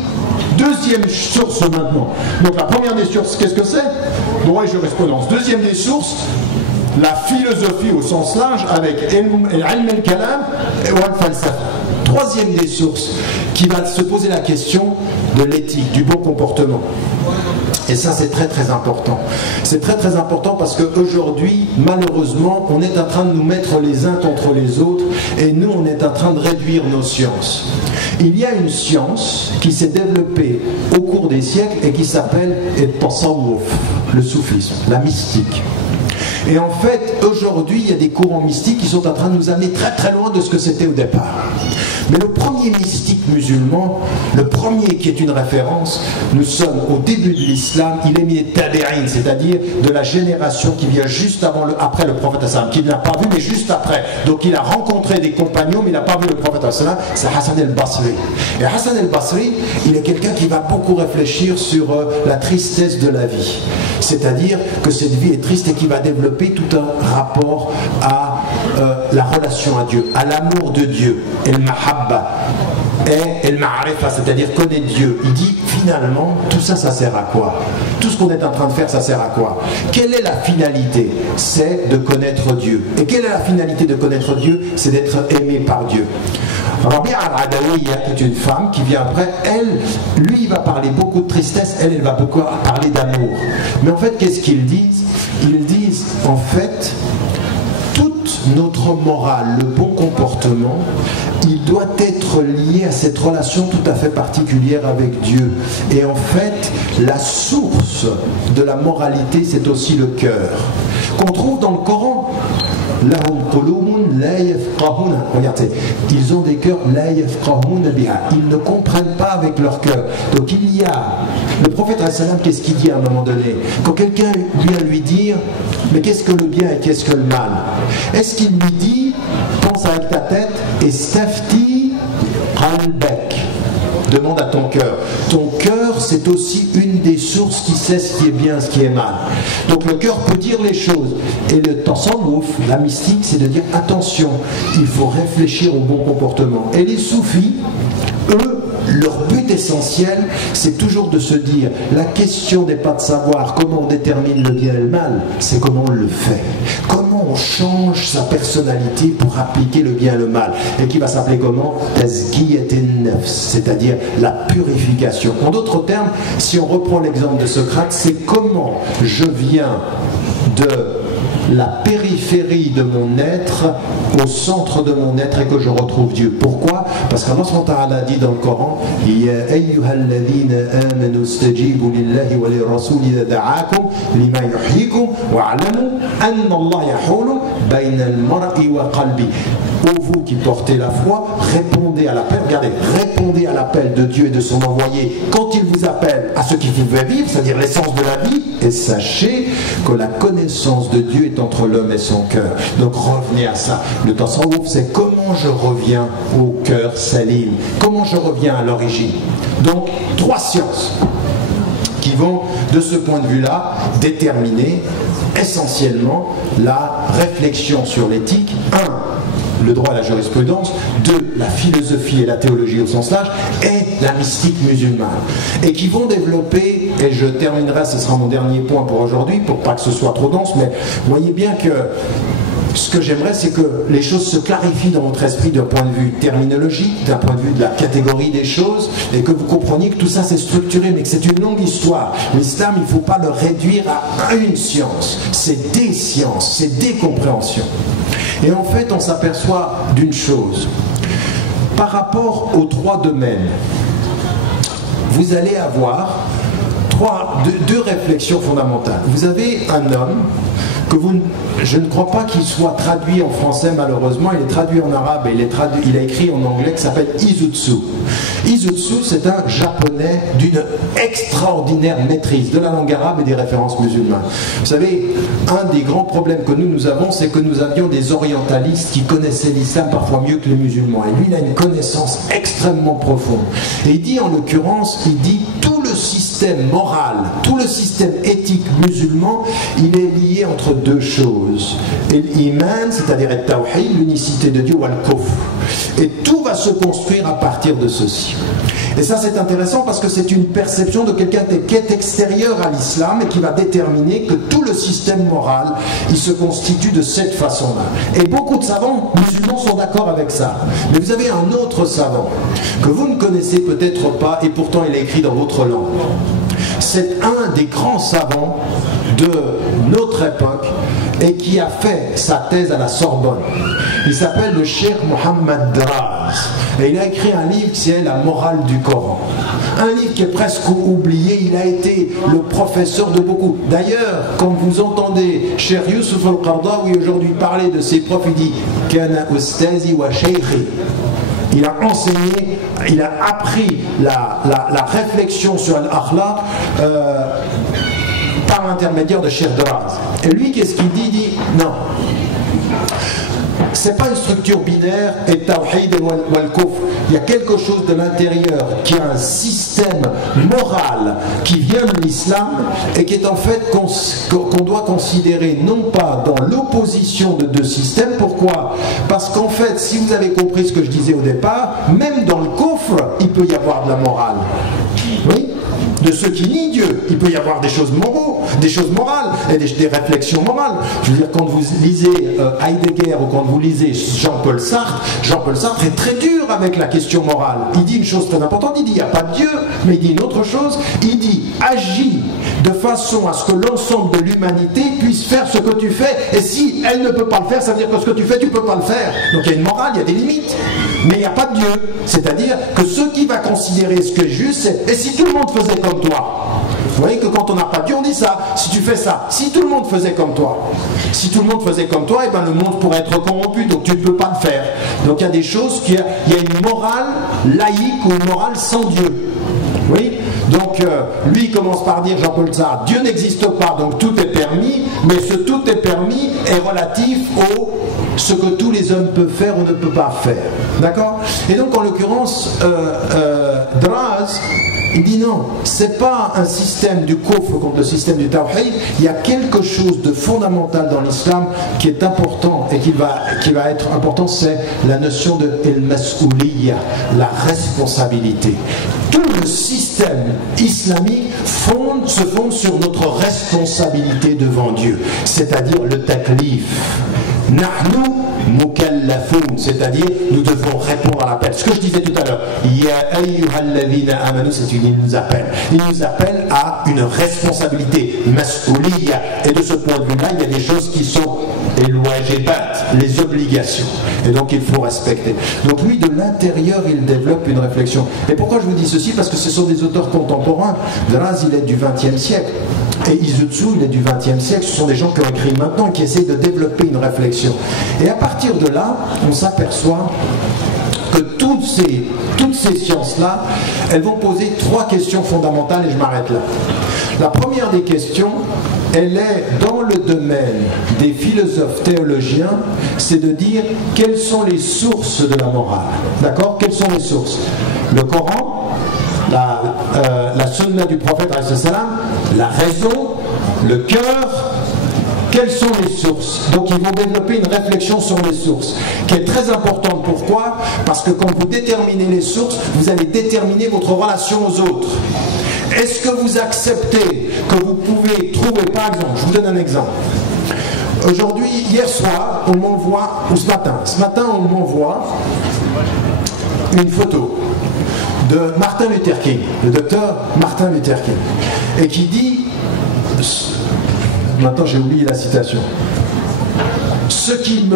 Deuxième source maintenant. Donc la première des sources, qu'est-ce que c'est? Droit et jurisprudence. Deuxième des sources, la philosophie au sens large avec ilm al-kalam et al-falsafa. Troisième des sources qui va se poser la question de l'éthique, du bon comportement. Et ça, c'est très très important. C'est très très important parce qu'aujourd'hui, malheureusement, on est en train de nous mettre les uns contre les autres et nous, on est en train de réduire nos sciences. Il y a une science qui s'est développée au cours des siècles et qui s'appelle le soufisme, la mystique. Et en fait, aujourd'hui, il y a des courants mystiques qui sont en train de nous amener très très loin de ce que c'était au départ. Mais le premier mystique musulman, le premier qui est une référence, nous sommes au début de l'islam, il est mis tabi'in, c'est-à-dire de la génération qui vient juste après le prophète sallam, qui ne l'a pas vu, mais juste après. Donc il a rencontré des compagnons, mais il n'a pas vu le prophète sallam, c'est Hassan el-Basri. Et Hassan el-Basri, il est quelqu'un qui va beaucoup réfléchir sur la tristesse de la vie. C'est-à-dire que cette vie est triste et qui va développer tout un rapport à la relation à Dieu, à l'amour de Dieu, et le mahabba, et le ma'arifa, c'est-à-dire connaître Dieu. Il dit finalement, tout ça, ça sert à quoi? Tout ce qu'on est en train de faire, ça sert à quoi? Quelle est la finalité? C'est de connaître Dieu. Et quelle est la finalité de connaître Dieu? C'est d'être aimé par Dieu. Rabia al-Adawiya est une femme qui vient après. Elle, lui, il va parler beaucoup de tristesse, elle va beaucoup parler d'amour. Mais en fait, qu'est-ce qu'ils disent? Ils disent, en fait, toute notre morale, le bon comportement, il doit être lié à cette relation tout à fait particulière avec Dieu. Et en fait, la source de la moralité, c'est aussi le cœur, qu'on trouve dans le Coran. Regardez, ils ont des cœurs, ils ne comprennent pas avec leur cœur. Donc il y a, le prophète qu'est-ce qu'il dit à un moment donné? Quand quelqu'un vient lui dire, mais qu'est-ce que le bien et qu'est-ce que le mal? Est-ce qu'il lui dit, pense avec ta tête, et stafti qalbak, demande à ton cœur. Ton cœur, c'est aussi une des sources qui sait ce qui est bien, ce qui est mal. Donc le cœur peut dire les choses. Et le tasawwuf, la mystique, c'est de dire attention, il faut réfléchir au bon comportement. Et les soufis, eux, leur but essentiel, c'est toujours de se dire, la question n'est pas de savoir comment on détermine le bien et le mal, c'est comment on le fait. Comment on change sa personnalité pour appliquer le bien et le mal. Et qui va s'appeler comment? C'est-à-dire la purification. En d'autres termes, si on reprend l'exemple de Socrate, c'est comment je viens de la périphérie de mon être au centre de mon être et que je retrouve Dieu. Pourquoi? Parce qu'Allah SWT dit dans le Coran, Ya ayyuhalladhina amanu stajibu lillahi wa lirrasuli idha da'akum lima yuhyikum wa'lamu anna Allah yahulu bayna al-mar'i wa qalbi. Ô vous qui portez la foi, répondez à l'appel, regardez, répondez à l'appel de Dieu et de son envoyé quand il vous appelle à ce qui vous fait vivre, c'est-à-dire l'essence de la vie, et sachez que la connaissance de Dieu est entre l'homme et son cœur. Donc revenez à ça. Le tasawwuf, c'est comment je reviens au cœur salim, comment je reviens à l'origine. Donc, trois sciences qui vont, de ce point de vue-là, déterminer essentiellement la réflexion sur l'éthique. 1. le droit et la jurisprudence, de la philosophie et la théologie au sens large, et la mystique musulmane. Et qui vont développer, et je terminerai, ce sera mon dernier point pour aujourd'hui, pour pas que ce soit trop dense, mais voyez bien que ce que j'aimerais, c'est que les choses se clarifient dans votre esprit d'un point de vue terminologique, d'un point de vue de la catégorie des choses, et que vous compreniez que tout ça c'est structuré, mais que c'est une longue histoire. L'islam, il ne faut pas le réduire à une science, c'est des sciences, c'est des compréhensions. Et en fait, on s'aperçoit d'une chose. Par rapport aux trois domaines, vous allez avoir deux réflexions fondamentales. Vous avez un homme que je ne crois pas qu'il soit traduit en français malheureusement, il est traduit en arabe et il a écrit en anglais, qui s'appelle Izutsu. Izutsu, c'est un japonais d'une extraordinaire maîtrise de la langue arabe et des références musulmanes. Vous savez, un des grands problèmes que nous avons, c'est que nous avions des orientalistes qui connaissaient l'islam parfois mieux que les musulmans. Et lui, il a une connaissance extrêmement profonde. Et il dit, en l'occurrence, tout le système moral, tout le système éthique musulman, il est lié entre deux choses. Et l'iman, c'est-à-dire le tawhid, l'unicité de Dieu, ou al-kufr. Et tout va se construire à partir de ceci. Et ça, c'est intéressant parce que c'est une perception de quelqu'un qui est extérieur à l'islam et qui va déterminer que tout le système moral, il se constitue de cette façon-là. Et beaucoup de savants musulmans sont d'accord avec ça. Mais vous avez un autre savant que vous ne connaissez peut-être pas et pourtant il est écrit dans votre langue. C'est un des grands savants de notre époque et qui a fait sa thèse à la Sorbonne. Il s'appelle le Cheikh Mohammed Draz. Et il a écrit un livre qui est La morale du Coran. Un livre qui est presque oublié, il a été le professeur de beaucoup. D'ailleurs, quand vous entendez Cheikh Youssouf al-Qardawi aujourd'hui parler de ses profs, il dit « Kana ustazi wa shaykhi ». Il a enseigné, il a appris la réflexion sur l'akhlaq par l'intermédiaire de Cheikh Draz. Et lui, qu'est-ce qu'il dit? Il dit non. C'est pas une structure binaire et tawhid et wal-kufr. Il y a quelque chose de l'intérieur qui a un système moral qui vient de l'islam et qui est en fait qu'on doit considérer non pas dans l'opposition de deux systèmes. Pourquoi? Parce qu'en fait, si vous avez compris ce que je disais au départ, même dans le kufr, il peut y avoir de la morale. Oui? De ceux qui nient Dieu, il peut y avoir des choses morales et des réflexions morales. Je veux dire, quand vous lisez Heidegger ou quand vous lisez Jean-Paul Sartre est très dur avec la question morale. Il dit une chose très importante, il dit il n'y a pas de Dieu, mais il dit une autre chose, il dit agis de façon à ce que l'ensemble de l'humanité puisse faire ce que tu fais, et si elle ne peut pas le faire, ça veut dire que ce que tu fais, tu ne peux pas le faire. Donc il y a une morale, il y a des limites, mais il n'y a pas de Dieu. C'est-à-dire que ce qui va considérer ce qui est juste, c'est et si tout le monde faisait comme toi? Vous voyez que quand on n'a pas de Dieu, on dit ça. Si tu fais ça, si tout le monde faisait comme toi, si tout le monde faisait comme toi, et ben le monde pourrait être corrompu, donc tu ne peux pas le faire. Donc il y a des choses, il y a une morale laïque ou une morale sans Dieu. Oui. Donc lui il commence par dire, Jean-Paul Sartre, Dieu n'existe pas, donc tout est permis, mais ce tout est permis est relatif au ce que tous les hommes peuvent faire ou ne peuvent pas faire. D'accord? Et donc en l'occurrence, Draz, il dit non, c'est pas un système du kufr contre le système du tawhid, il y a quelque chose de fondamental dans l'islam qui est important et qui va être important, c'est la notion de el-mas'ouliyya, la responsabilité. Tout le système islamique se fonde sur notre responsabilité devant Dieu, c'est-à-dire le taklif. Nahnu mukallafoun, c'est-à-dire nous devons répondre à l'appel. Ce que je disais tout à l'heure, Ya ayyuhalladhina amanu, c'est qu'il nous appelle. Il nous appelle à une responsabilité, mas'ouliyya. Et de ce point de vue-là, il y a des choses qui sont les obligations. Et donc il faut respecter. Donc lui, de l'intérieur, il développe une réflexion. Et pourquoi je vous dis ceci? Parce que ce sont des auteurs contemporains. Draz, il est du XXe siècle. Et Izutsu, il est du XXe siècle. Ce sont des gens qui ont écrit maintenant, qui essayent de développer une réflexion. Et à partir de là, on s'aperçoit que toutes ces sciences-là, elles vont poser trois questions fondamentales, et je m'arrête là. La première des questions, elle est dans le domaine des philosophes théologiens, c'est de dire quelles sont les sources de la morale. D'accord? Quelles sont les sources? Le Coran, la sunna du prophète, la raison, le cœur quelles sont les sources. Donc ils vont développer une réflexion sur les sources, qui est très importante. Pourquoi? Parce que quand vous déterminez les sources, vous allez déterminer votre relation aux autres. Est-ce que vous acceptez que vous pouvez trouver, par exemple, je vous donne un exemple. Aujourd'hui, hier soir, on m'envoie, ou ce matin on m'envoie une photo de Martin Luther King, le docteur Martin Luther King, et qui dit, maintenant j'ai oublié la citation, ce qui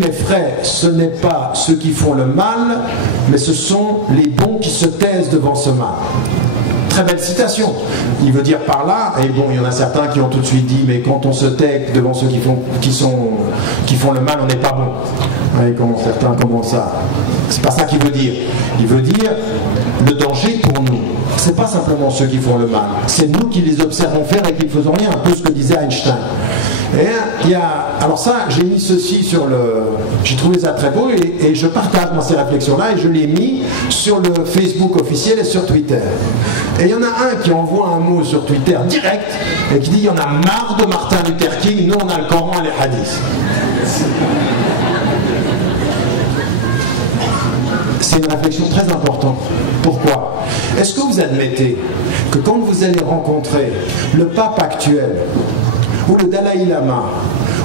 m'effraie, ce n'est pas ceux qui font le mal, mais ce sont les bons qui se taisent devant ce mal. Très belle citation. Il veut dire par là, et bon, il y en a certains qui ont tout de suite dit, mais quand on se tait devant ceux qui font le mal, on n'est pas bon. Ouais, comment certains commencent ça. C'est pas ça qu'il veut dire. Il veut dire le danger pour nous. C'est pas simplement ceux qui font le mal, c'est nous qui les observons faire et qui ne faisons rien, un peu ce que disait Einstein. Et il y a, alors ça, j'ai mis ceci sur le, j'ai trouvé ça très beau et je partage moi ces réflexions-là et je l'ai mis sur le Facebook officiel et sur Twitter. Et il y en a un qui envoie un mot sur Twitter direct et qui dit il y en a marre de Martin Luther King, nous on a le Coran et les hadiths. C'est une réflexion très importante. Pourquoi? Est-ce que vous admettez que quand vous allez rencontrer le pape actuel ou le Dalai Lama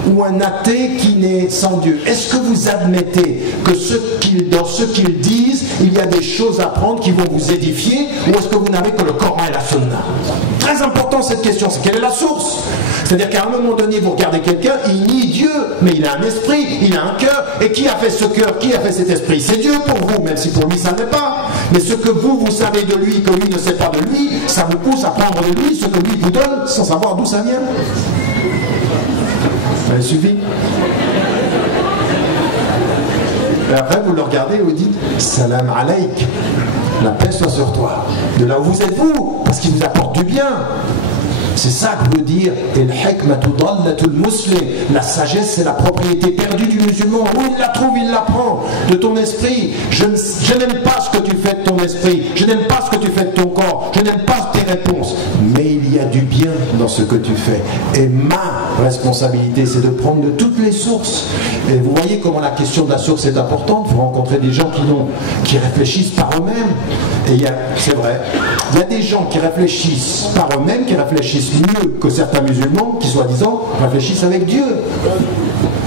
ou un athée qui n'est sans Dieu, est-ce que vous admettez que dans ce qu'ils disent, il y a des choses à prendre qui vont vous édifier, ou est-ce que vous n'avez que le Coran et la Sunna? Très important cette question, c'est quelle est la source? C'est-à-dire qu'à un moment donné, vous regardez quelqu'un, il nie Dieu, mais il a un esprit, il a un cœur, et qui a fait ce cœur, qui a fait cet esprit? C'est Dieu pour vous, même si pour lui ça ne l'est pas. Mais ce que vous savez de lui, que lui ne sait pas de lui, ça vous pousse à prendre de lui ce que lui vous donne, sans savoir d'où ça vient. Ça suffit. Et après, vous le regardez et vous dites Salam alaik, la paix soit sur toi. De là où vous êtes vous, parce qu'il vous apporte du bien. C'est ça que veut dire la sagesse, c'est la propriété perdue du musulman. Où il la trouve, il la prend. De ton esprit. Je n'aime pas ce que tu fais de ton esprit. Je n'aime pas ce que tu fais de ton corps. Je n'aime pas tes réponses. Mais il y a du bien dans ce que tu fais. Et ma responsabilité, c'est de prendre de toutes les sources. Et vous voyez comment la question de la source est importante. Vous rencontrez des gens qui réfléchissent par eux-mêmes. Et c'est vrai, il y a des gens qui réfléchissent par eux-mêmes, qui réfléchissent mieux que certains musulmans qui, soi-disant, réfléchissent avec Dieu.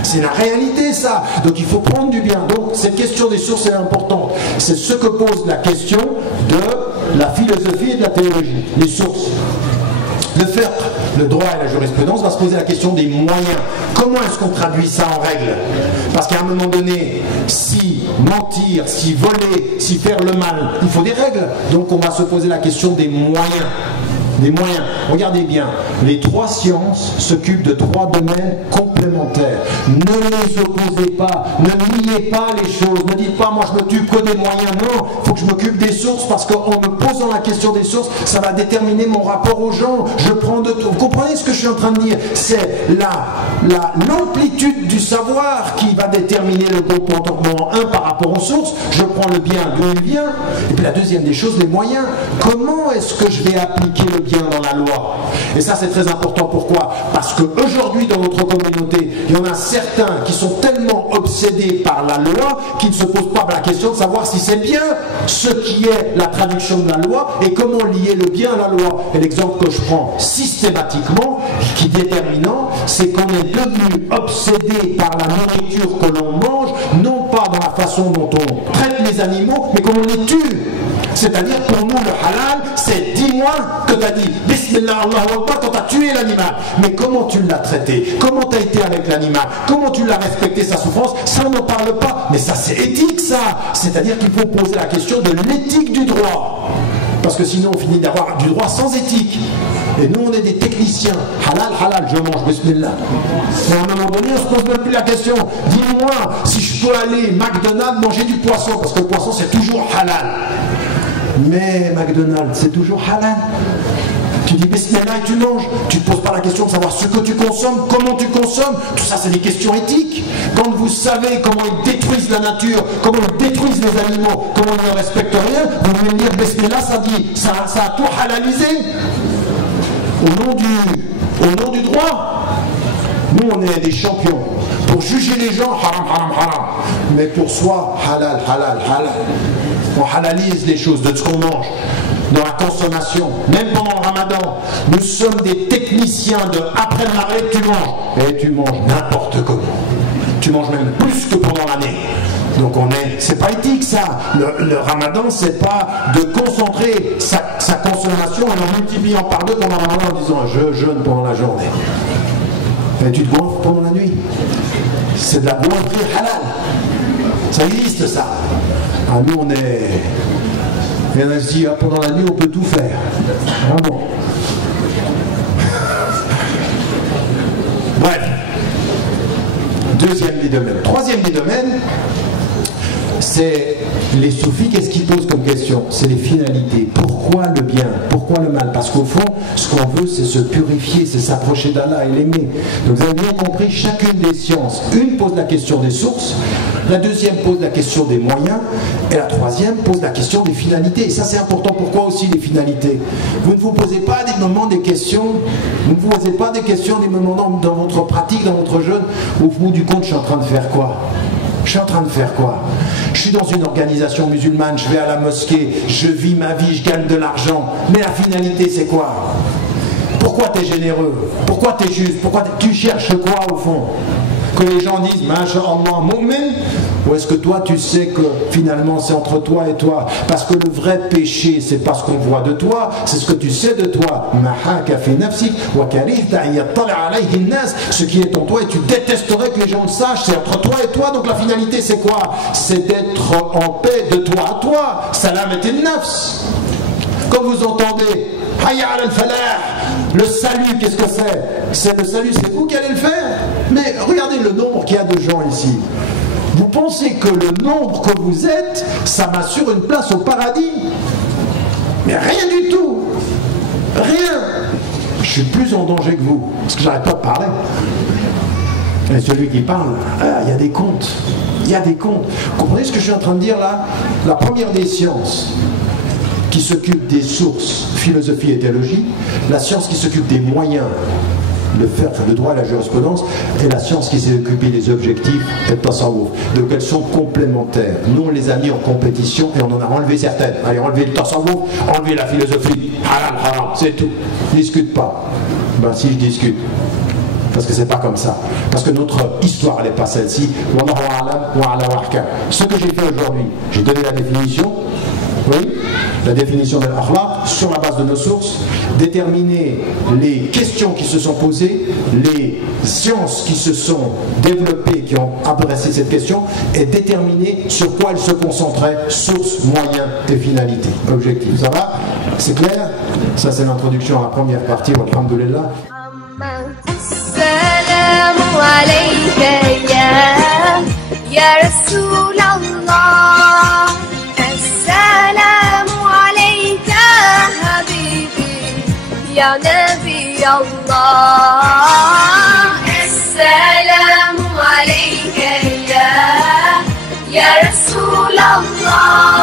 C'est la réalité, ça. Donc il faut prendre du bien. Donc cette question des sources est importante. C'est ce que pose la question de la philosophie et de la théologie. Les sources. Le fiqh, le droit et la jurisprudence va se poser la question des moyens. Comment est-ce qu'on traduit ça en règle? Parce qu'à un moment donné, si mentir, si voler, si faire le mal, il faut des règles. Donc on va se poser la question des moyens. Des moyens. Regardez bien, les trois sciences s'occupent de trois domaines complémentaires. Ne les opposez pas, ne niez pas les choses, ne dites pas moi je m'occupe que des moyens. Non, il faut que je m'occupe des sources parce qu'en me posant la question des sources, ça va déterminer mon rapport aux gens. Je prends de tout. Vous comprenez ce que je suis en train de dire? C'est l'amplitude du savoir qui va déterminer le comportement. Un, par rapport aux sources, je prends le bien d'où il vient. Et puis la deuxième des choses, les moyens. Comment est-ce que je vais appliquer le bien dans la loi? Et ça c'est très important. Pourquoi? Parce qu'aujourd'hui dans notre communauté, il y en a certains qui sont tellement obsédés par la loi qu'ils ne se posent pas la question de savoir si c'est bien ce qui est la traduction de la loi et comment lier le bien à la loi. Et l'exemple que je prends systématiquement, qui est déterminant, c'est qu'on est devenu obsédé par la nourriture que l'on mange, non pas dans la façon dont on traite les animaux, mais comment on les tue. C'est-à-dire pour nous le halal, c'est dis-moi que tu as dit Bismillah Allahu Akbar quand tu as tué l'animal. Mais comment tu l'as traité? Comment tu as été avec l'animal? Comment tu l'as respecté sa souffrance? Ça on n'en parle pas. Mais ça c'est éthique ça. C'est-à-dire qu'il faut poser la question de l'éthique du droit. Parce que sinon on finit d'avoir du droit sans éthique. Et nous on est des techniciens. Halal, je mange, bismillah. Mais à un moment donné on se pose même plus la question. Dis-moi si je peux aller McDonald's manger du poisson. Parce que le poisson c'est toujours halal. Mais McDonald's, c'est toujours halal. Tu dis bismillah et tu manges. Tu ne te poses pas la question de savoir ce que tu consommes, comment tu consommes. Tout ça, c'est des questions éthiques. Quand vous savez comment ils détruisent la nature, comment ils détruisent les animaux, comment ils ne respectent rien, vous venez me dire bismillah, ça a tout halalisé. Au nom du droit. Nous, on est des champions. Pour juger les gens, haram, haram, haram. Mais pour soi, halal, halal, halal. On halalise les choses de ce qu'on mange, dans la consommation. Même pendant le ramadan, nous sommes des techniciens de après le maghrib, tu manges. Et tu manges n'importe comment. Tu manges même plus que pendant l'année. Donc c'est pas éthique ça. Le ramadan, c'est pas de concentrer sa consommation et en multipliant par deux pendant le ramadan en disant je jeûne pendant la journée. Et tu te goinfres pendant la nuit. C'est de la goinfrerie halal. Ça existe ça. Ah, nous on est. Et on se dit pendant la nuit on peut tout faire. Ah bon. Bref. Deuxième des domaines. Troisième des domaines, c'est les soufis, qu'est-ce qu'ils posent comme question? C'est les finalités. Pourquoi le bien? Pourquoi le mal? Parce qu'au fond, ce qu'on veut, c'est se purifier, c'est s'approcher d'Allah et l'aimer. Donc vous avez bien compris, chacune des sciences, une pose la question des sources, la deuxième pose la question des moyens, et la troisième pose la question des finalités. Et ça c'est important. Pourquoi aussi les finalités? Vous ne vous posez pas des moments des questions, vous ne vous posez pas des questions des moments dans votre pratique, dans votre jeûne, au bout du compte, je suis en train de faire quoi? Je suis en train de faire quoi? Je suis dans une organisation musulmane, je vais à la mosquée, je vis ma vie, je gagne de l'argent. Mais la finalité, c'est quoi? Pourquoi tu es généreux? Pourquoi tu es juste? Pourquoi tu cherches quoi au fond? Que les gens disent Masha'Allah, mu'min? Ou est-ce que toi tu sais que finalement c'est entre toi et toi? Parce que le vrai péché, c'est pas ce qu'on voit de toi, c'est ce que tu sais de toi. Ce qui est en toi et tu détesterais que les gens le sachent, c'est entre toi et toi. Donc la finalité c'est quoi? C'est d'être en paix de toi à toi. Salam et nafs. Comme vous entendez, Hayya al falah, le salut, qu'est-ce que c'est? C'est le salut, c'est vous qui allez le faire. Mais regardez le nombre qu'il y a de gens ici. Vous pensez que le nombre que vous êtes, ça m'assure une place au paradis? Mais rien du tout. Rien. Je suis plus en danger que vous, parce que j'arrête pas de parler. Et celui qui parle, il y a des comptes. Il y a des comptes. Vous comprenez ce que je suis en train de dire là? La première des sciences qui s'occupe des sources, philosophie et théologie, la science qui s'occupe des moyens, le droit et la jurisprudence, et la science qui s'est occupée des objectifs et le tasawwuf. Donc elles sont complémentaires. Nous on les a mis en compétition et on en a enlevé certaines. Allez, enlever le tasawwuf, enlever la philosophie. Halal, haram, c'est tout. Discute pas. Ben si je discute. Parce que c'est pas comme ça. Parce que notre histoire elle n'est pas celle-ci. Wallahu a'lam wa ala wahkam. Ce que j'ai fait aujourd'hui, j'ai donné la définition. Oui, la définition de l'akhlaq sur la base de nos sources, déterminer les questions qui se sont posées, les sciences qui se sont développées, qui ont adressé cette question, et déterminer sur quoi elles se concentraient, sources, moyens et finalités, objectifs. Ça va? C'est clair? Ça c'est l'introduction à la première partie, alhamdoulilah. Assalamu alayka ya Rasulallah. Assalamu alayka habibi ya Nabi Allah. Assalamu alayka ya Rasulallah.